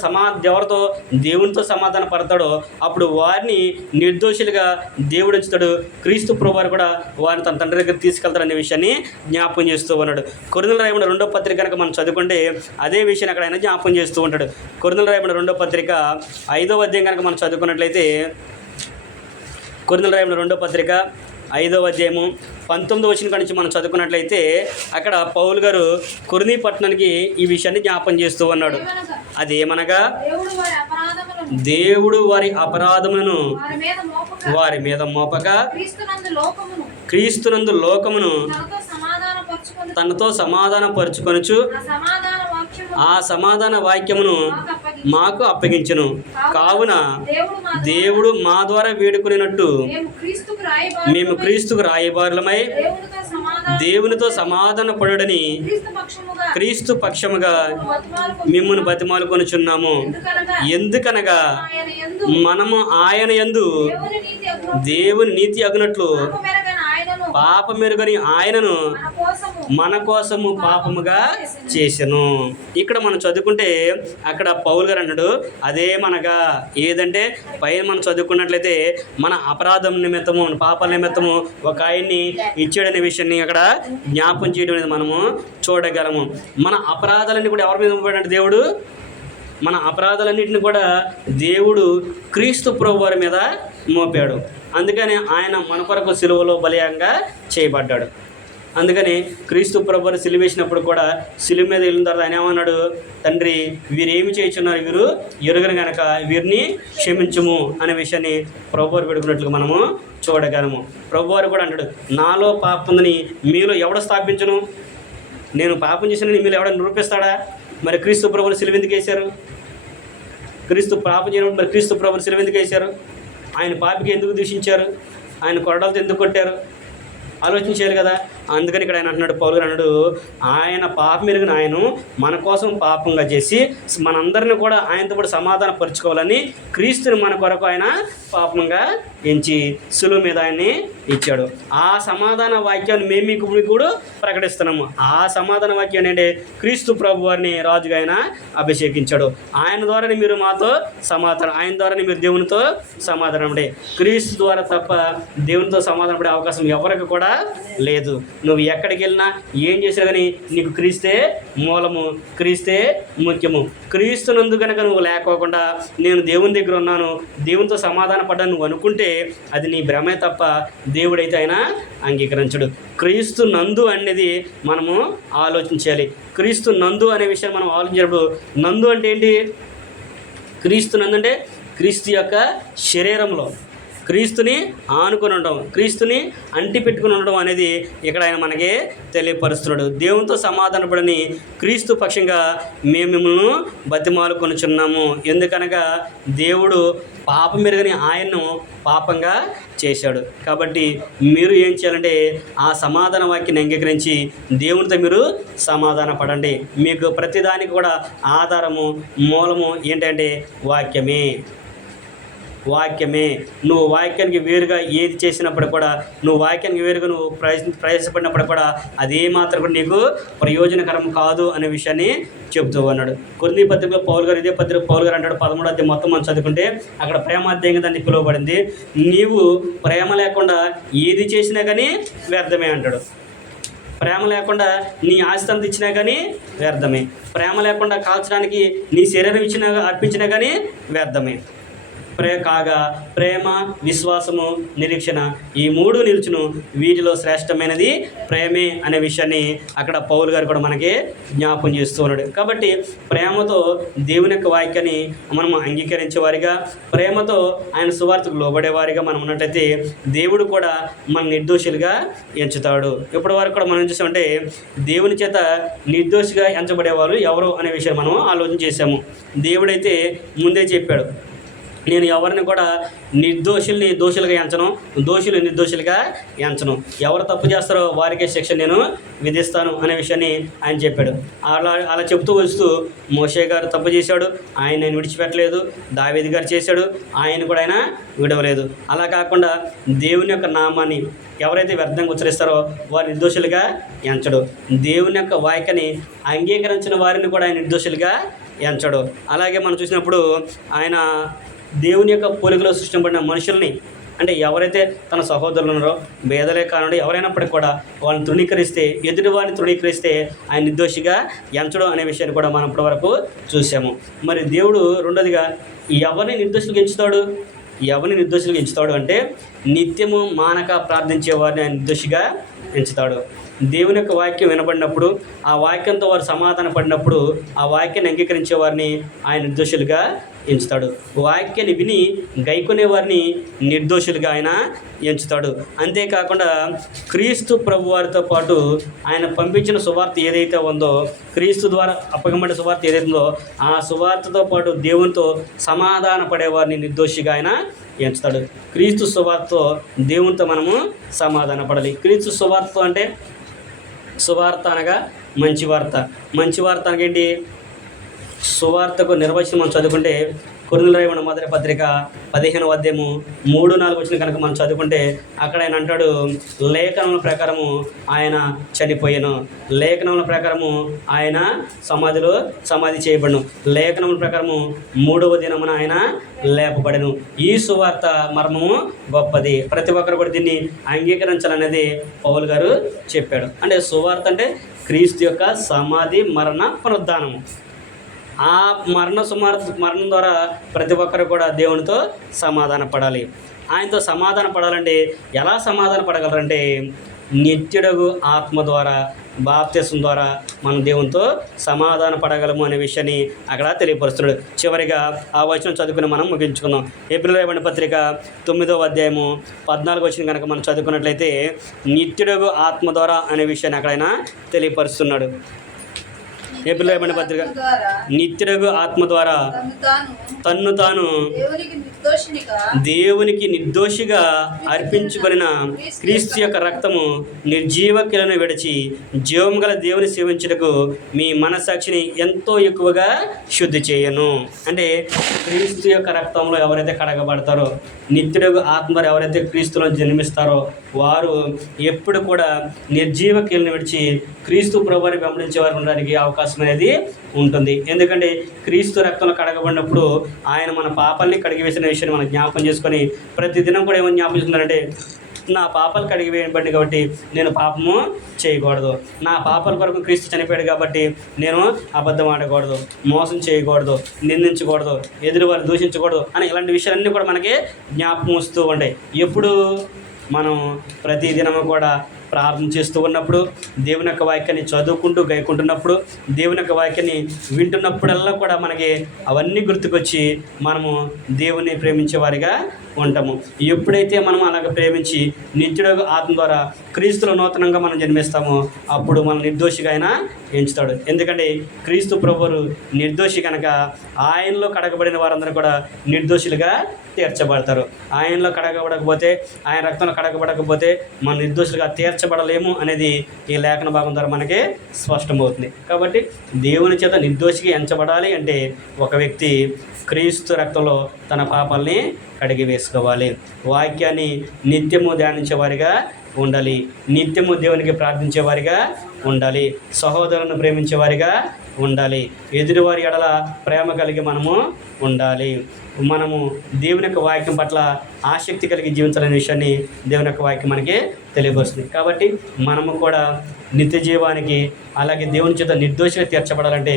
ఎవరితో దేవునితో సమాధాన పడతాడో అప్పుడు వారిని నిర్దోషులుగా దేవుడు ఉంచుతాడు. క్రీస్తు ప్రభువారు కూడా వారిని తన తండ్రి దగ్గర తీసుకెళ్తాడనే విషయాన్ని జ్ఞాపకం చేస్తూ ఉన్నాడు. కొరింథీయులకు రాయబడిన 2వ పత్రిక కనుక మనం చదువుకుంటే అదే విషయాన్ని అక్కడ ఆయన జ్ఞాపకం చేస్తూ ఉంటాడు. కొరింథీయులకు రాయబడిన 2వ పత్రిక 5వ అధ్యాయం కనుక మనం చదువుకున్నట్లయితే కొరింథీయులకు రాయబడిన 2వ పత్రిక 5వ అధ్యాయము 19వ వచనం నుంచి మనం చదువుకున్నట్లయితే అక్కడ పౌలు గారు కొరింథీ పట్టణానికి ఈ విషయాన్ని జ్ఞాపకం చేస్తూ ఉన్నాడు. అదేమనగా దేవుడు వారి అపరాధములను వారి మీద మోపక క్రీస్తునందు లోకమును తనతో సమాధాన పరుచుకొనుచు ఆ సమాధాన వాక్యమును మాకు అప్పగించును. కావున దేవుడు మా ద్వారా వేడుకునేటట్టు మేము క్రీస్తుకు రాయబారులమై దేవునితో సమాధాన పడుడని క్రీస్తు పక్షముగా మిమ్మును బతిమాలుకొనుచున్నాము. ఎందుకనగా మనము ఆయన యందు దేవుని నీతి అగునట్లు పాపమెరుగని ఆయనను మన కోసము పాపముగా చేసెను. ఇక్కడ మనం చదువుకుంటే అక్కడ పౌలు గారు అన్నాడు అదేమనగా ఏదంటే పైన మనం చదువుకున్నట్లయితే మన అపరాధం నిమిత్తము, మన పాపాల నిమిత్తము ఒక ఆయన్ని ఇచ్చాడనే విషయాన్ని అక్కడ జ్ఞాపం చేయడం అనేది మనము చూడగలము. మన అపరాధాలన్నీ కూడా ఎవరి మీద మోపాడంటే దేవుడు, మన అపరాధాలన్నింటిని కూడా దేవుడు క్రీస్తు ప్రభువారి మీద మోపాడు. అందుకని ఆయన మన కొరకు సిలువలో బలియంగా చేయబడ్డాడు. అందుకని క్రీస్తు ప్రభువుని సిలువేసినప్పుడు కూడా సిలువ మీద వెళ్ళిన తర్వాత ఆయన ఏమన్నాడు, తండ్రి వీరేమి చేయుచున్నారు, వీరు ఎరుగరు గనక వీరిని క్షమించుము అనే విషయాన్ని ప్రభువారు పెడుకున్నట్లుగా మనము చూడగలము. ప్రభువారు కూడా అంటాడు, నాలో పాపం ఉందని మీలో ఎవడ స్థాపించును, నేను పాపం చేసిన మీలో ఎవడ నిరూపిస్తాడా? మరి క్రీస్తు ప్రభువుని సిలువ ఎందుకు వేశారు? క్రీస్తు పాపం చేయడం మరి క్రీస్తు ప్రభువుని సిలువ ఎందుకు వేశారు? ఆయన పాపికి ఎందుకు దూషించారు? ఆయన కొరడాలతో ఎందుకు కొట్టారు? ఆలోచించాలి కదా. అందుకని ఇక్కడ ఆయన అంటున్నాడు, పౌలు గారు అన్నాడు, ఆయన పాపం ఎరిగిన ఆయన మన కోసం పాపంగా చేసి మనందరిని కూడా ఆయనతో కూడా సమాధాన పరుచుకోవాలని క్రీస్తుని మన కొరకు ఆయన పాపంగా ఎంచి సులువు మీద ఆయన్ని ఇచ్చాడు. ఆ సమాధాన వాక్యాన్ని మేము మీకు కూడా ప్రకటిస్తున్నాము. ఆ సమాధాన వాక్యాన్ని అంటే క్రీస్తు ప్రభు వారిని రాజుగా ఆయన అభిషేకించాడు. ఆయన ద్వారానే మీరు మాతో సమాధానం, ఆయన ద్వారానే మీరు దేవునితో సమాధానం పడే, క్రీస్తు ద్వారా తప్ప దేవునితో సమాధానం పడే అవకాశం ఎవరికి కూడా లేదు. నువ్వు ఎక్కడికి వెళ్ళినా ఏం చేసినా కానీ నీకు క్రీస్తే మూలము, క్రీస్తే ముఖ్యము. క్రీస్తునందు కనుక నువ్వు లేకోకుండా నేను దేవుని దగ్గర ఉన్నాను, దేవునితో సమాధాన పడ్డాను నువ్వు అనుకుంటే అది నీ భ్రమే తప్ప దేవుడైతే ఆయన అంగీకరించడు. క్రీస్తు నందు అనేది మనము ఆలోచించాలి. క్రీస్తు నందు అనే విషయాన్ని మనం ఆలోచించినప్పుడు, నందు అంటే ఏంటి? క్రీస్తు నందు అంటే క్రీస్తు యొక్క శరీరంలో క్రీస్తుని ఆనుకొని ఉండడం, క్రీస్తుని అంటి పెట్టుకుని ఉండడం అనేది ఇక్కడ ఆయన మనకి తెలియపరుస్తున్నాడు. దేవునితో సమాధానపడని క్రీస్తు పక్షంగా మేము మిమ్మల్ని బతిమాలుకొనుచున్నాము. ఎందుకనగా దేవుడు పాపం మెరుగని ఆయన్ను పాపంగా చేశాడు. కాబట్టి మీరు ఏం చేయాలంటే ఆ సమాధాన వాక్యాన్ని అంగీకరించి దేవునితో మీరు సమాధాన పడండి. మీకు ప్రతిదానికి కూడా ఆధారము, మూలము ఏంటంటే వాక్యమే. వాక్యమే. నువ్వు వాక్యానికి వేరుగా ఏది చేసినప్పుడు కూడా, నువ్వు వాక్యానికి వేరుగా నువ్వు ప్రయాసపడినప్పుడు కూడా అదేమాత్రం కూడా నీకు ప్రయోజనకరం కాదు అనే విషయాన్ని చెబుతూ ఉన్నాడు. కొరింథీ పత్రికలో పౌలు గారు, ఇదే పత్రిక పౌలు గారు అంటాడు, 13వ అధ్యాయం మొత్తం మనం చదువుకుంటే అక్కడ ప్రేమాధ్యాయంగా దాన్ని పిలువబడింది. నీవు ప్రేమ లేకుండా ఏది చేసినా కానీ వ్యర్థమే అంటాడు. ప్రేమ లేకుండా నీ ఆస్తి అంత ఇచ్చినా కానీ వ్యర్థమే. ప్రేమ లేకుండా కాల్చడానికి నీ శరీరం అర్పించినా కానీ వ్యర్థమే. కాగా ప్రేమ, విశ్వాసము, నిరీక్షణ ఈ మూడు నిలుచును, వీటిలో శ్రేష్టమైనది ప్రేమే అనే విషయాన్ని అక్కడ పౌలు గారు కూడా మనకి జ్ఞాపకం చేస్తూ ఉన్నాడు. కాబట్టి ప్రేమతో దేవుని యొక్క వాక్యాన్ని మనం అంగీకరించేవారిగా, ప్రేమతో ఆయన సువార్తకు లోబడేవారిగా మనం ఉన్నట్టయితే దేవుడు కూడా మన నిర్దోషులుగా ఎంచుతాడు. ఇప్పటి వరకు కూడా మనం చూసామంటే దేవుని చేత నిర్దోషిగా ఎంచబడేవారు ఎవరు అనే విషయం మనం ఆలోచన చేశాము. దేవుడైతే ముందే చెప్పాడు, నేను ఎవరిని కూడా నిర్దోషుల్ని దోషులుగా ఎంచను, దోషులు నిర్దోషులుగా ఎంచను. ఎవరు తప్పు చేస్తారో వారికే శిక్ష నేను విధిస్తాను అనే విషయాన్ని ఆయన చెప్పాడు. అలా చెబుతూ వస్తూ మోషే గారు తప్పు చేశాడు, ఆయన విడిచిపెట్టలేదు. దావీదు గారు చేశాడు, ఆయన కూడా ఆయన విడవలేదు. అలా కాకుండా దేవుని యొక్క నామాన్ని ఎవరైతే వ్యర్థంగా ఉచ్చరిస్తారో వారు నిర్దోషులుగా ఎంచడు. దేవుని యొక్క వాక్యాన్ని అంగీకరించిన వారిని కూడా ఆయన నిర్దోషులుగా ఎంచడు. అలాగే మనం చూసినప్పుడు ఆయన దేవుని యొక్క పోలికలో సృష్టింపబడిన మనుషుల్ని, అంటే ఎవరైతే తన సహోదరులు ఉన్నారో భేదలే కానుండి ఎవరైనప్పటికీ కూడా వాళ్ళని తృణీకరిస్తే, ఎదుటి వారిని తృణీకరిస్తే ఆయన నిర్దోషిగా ఎంచడం అనే విషయాన్ని కూడా మనం ఇప్పటివరకు చూసాము. మరి దేవుడు రెండోదిగా ఎవరిని నిర్దోషులుగా ఎంచుతాడు? ఎవరిని నిర్దోషులుగా ఎంచుతాడు అంటే నిత్యము మానక ప్రార్థించే వారిని ఆయన నిర్దోషిగా ఎంచుతాడు. దేవుని యొక్క వాక్యం వినబడినప్పుడు, ఆ వాక్యంతో వారు సమాధాన పడినప్పుడు ఆ వాక్యాన్ని అంగీకరించే వారిని ఆయన నిర్దోషులుగా ఎంచుతాడు. వాక్యాన్ని విని గైకొనే వారిని నిర్దోషులుగా ఆయన ఎంచుతాడు. అంతేకాకుండా క్రీస్తు ప్రభు వారితో పాటు ఆయన పంపించిన సువార్త ఏదైతే ఉందో, క్రీస్తు ద్వారా అప్పగింపబడిన సువార్త ఏదైతే ఉందో ఆ సువార్తతో పాటు దేవునితో సమాధాన పడేవారిని నిర్దోషిగా ఆయన ఎంచుతాడు. క్రీస్తు సువార్తతో దేవునితో మనము సమాధాన పడాలి. క్రీస్తు సువార్త అంటే సువార్త అనగా మంచి వార్త. మంచి వార్త అనగేంటి? సువార్తకు నిర్వచనం మనం చదువుకుంటే కొరింథీయులకు రాయబడిన మొదటి పత్రిక 15వ అధ్యాయము 3-4 వచ్చిన కనుక మనం చదువుకుంటే అక్కడ ఆయన అంటాడు, లేఖనముల ప్రకారము ఆయన చనిపోయాను, లేఖనముల ప్రకారము ఆయన సమాధి చేయబడను, లేఖనముల ప్రకారము 3వ దినమున ఆయన లేపబడను. ఈ సువార్త మర్మము గొప్పది, ప్రతి ఒక్కరు కూడా దీన్ని అంగీకరించాలనేది పౌలు గారు చెప్పాడు. అంటే సువార్త అంటే క్రీస్తు యొక్క సమాధి, మరణ, పునరుద్ధానము. ఆ మరణం ద్వారా ప్రతి ఒక్కరు కూడా దేవునితో సమాధాన పడాలి. ఆయనతో సమాధాన పడాలంటే ఎలా సమాధాన పడగలరంటే నిత్యుడగు ఆత్మ ద్వారా బాప్తిసం ద్వారా మనం దేవునితో సమాధాన పడగలము అనే విషయాన్ని అక్కడ తెలియపరుస్తున్నాడు. చివరిగా ఆ వచనం చదువుకుని మనం ముగించుకుందాం. ఏప్రిల్ రాయబడిన పత్రిక 9వ అధ్యాయము 14 వచనం కనుక మనం చదువుకున్నట్లయితే నిత్యుడగు ఆత్మ ద్వారా అనే విషయాన్ని అక్కడైనా తెలియపరుస్తున్నాడు. ఏప్రిల్ రాయబడిన పత్రిక నిత్యుడగు ఆత్మ ద్వారా తన్ను తాను దేవునికి నిర్దోషిగా అర్పించుకొనిన క్రీస్తు యొక్క రక్తము నిర్జీవ క్రియలను విడిచి జీవం గల దేవుని సేవించుటకు మీ మనసాక్షిని ఎంతో ఎక్కువగా శుద్ధి చేయను. అంటే క్రీస్తు యొక్క రక్తంలో ఎవరైతే కడగబడతారో, నిత్యుడగు ఆత్మ ఎవరైతే క్రీస్తులో జన్మిస్తారో వారు ఎప్పుడు కూడా నిర్జీవ క్రియలను విడిచి క్రీస్తు ప్రభువుని వెంబడించే వారు ఉండడానికి అవకాశం అనేది ఉంటుంది. ఎందుకంటే క్రీస్తు రక్తంలో కడగబడినప్పుడు ఆయన మన పాపాలని కడిగివేసిన విషయాన్ని మనం జ్ఞాపకం చేసుకొని ప్రతిదినం కూడా ఏమని జ్ఞాపకం చేస్తున్నారంటే, నా పాపాలు కడిగివేయబడి కాబట్టి నేను పాపము చేయకూడదు, నా పాపాల కొరకు క్రీస్తు చనిపోయాడు కాబట్టి నేను అబద్ధం ఆడకూడదు, మోసం చేయకూడదు, నిందించకూడదు, ఎదురువారు దూషించకూడదు అని ఇలాంటి విషయాలన్నీ కూడా మనకి జ్ఞాపకం వస్తూ ఉంటాయి. ఎప్పుడు మనం ప్రతిదినము కూడా ప్రార్థన చేస్తూ ఉన్నప్పుడు, దేవుని యొక్క వాక్యాన్ని చదువుకుంటూ గైకుంటున్నప్పుడు, దేవుని యొక్క వాక్యాన్ని వింటున్నప్పుడల్లా కూడా మనకి అవన్నీ గుర్తుకొచ్చి మనము దేవుని ప్రేమించే వారిగా ఉంటాము. ఎప్పుడైతే మనం అలాగ ప్రేమించి నిత్యుడు ఆత్మ ద్వారా క్రీస్తులో నూతనంగా మనం జన్మిస్తామో అప్పుడు మనం నిర్దోషిగా ఆయన ఎంచుతాడు. ఎందుకంటే క్రీస్తు ప్రభువు నిర్దోషి కనుక ఆయనలో కడగబడిన వారందరూ కూడా నిర్దోషులుగా తీర్చబడతారు. ఆయనలో కడగబడకపోతే, ఆయన రక్తంలో కడగబడకపోతే మనం నిర్దోషులుగా తీర్చబడలేము అనేది ఈ లేఖన భాగం ద్వారా మనకి స్పష్టమవుతుంది. కాబట్టి దేవుని చేత నిర్దోషిగా ఎంచబడాలి అంటే ఒక వ్యక్తి క్రీస్తు రక్తంలో తన పాపాలని కడిగి వేసుకోవాలి. వాక్యాన్ని నిత్యము ధ్యానించే వారిగా ఉండాలి, నిత్యము దేవునికి ప్రార్థించే వారిగా ఉండాలి, సహోదరులను ప్రేమించే వారిగా ఉండాలి, ఎదుటివారి ఎడల ప్రేమ కలిగి మనము ఉండాలి. మనము దేవుని యొక్క వాక్యం పట్ల ఆసక్తి కలిగి జీవించాలనే విషయాన్ని దేవుని యొక్క వాక్యం మనకి తెలియపరుస్తుంది. కాబట్టి మనము కూడా నిత్య జీవానికి అలాగే దేవుని చేత నిర్దోషిగా తీర్చబడాలంటే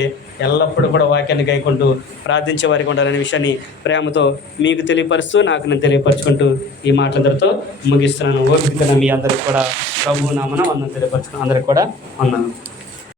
ఎల్లప్పుడూ కూడా వాక్యాన్ని గైకుంటూ ప్రార్థించే వారికి ఉండాలనే విషయాన్ని ప్రేమతో మీకు తెలియపరుస్తూ నాకు నేను తెలియపరచుకుంటూ ఈ మాటలందరితో ముగిస్తున్నాను. ఓపిక మీ అందరికీ కూడా ప్రభువు నామన వందనం తెలియపరచుకున్నాను. అందరికీ కూడా వందనం.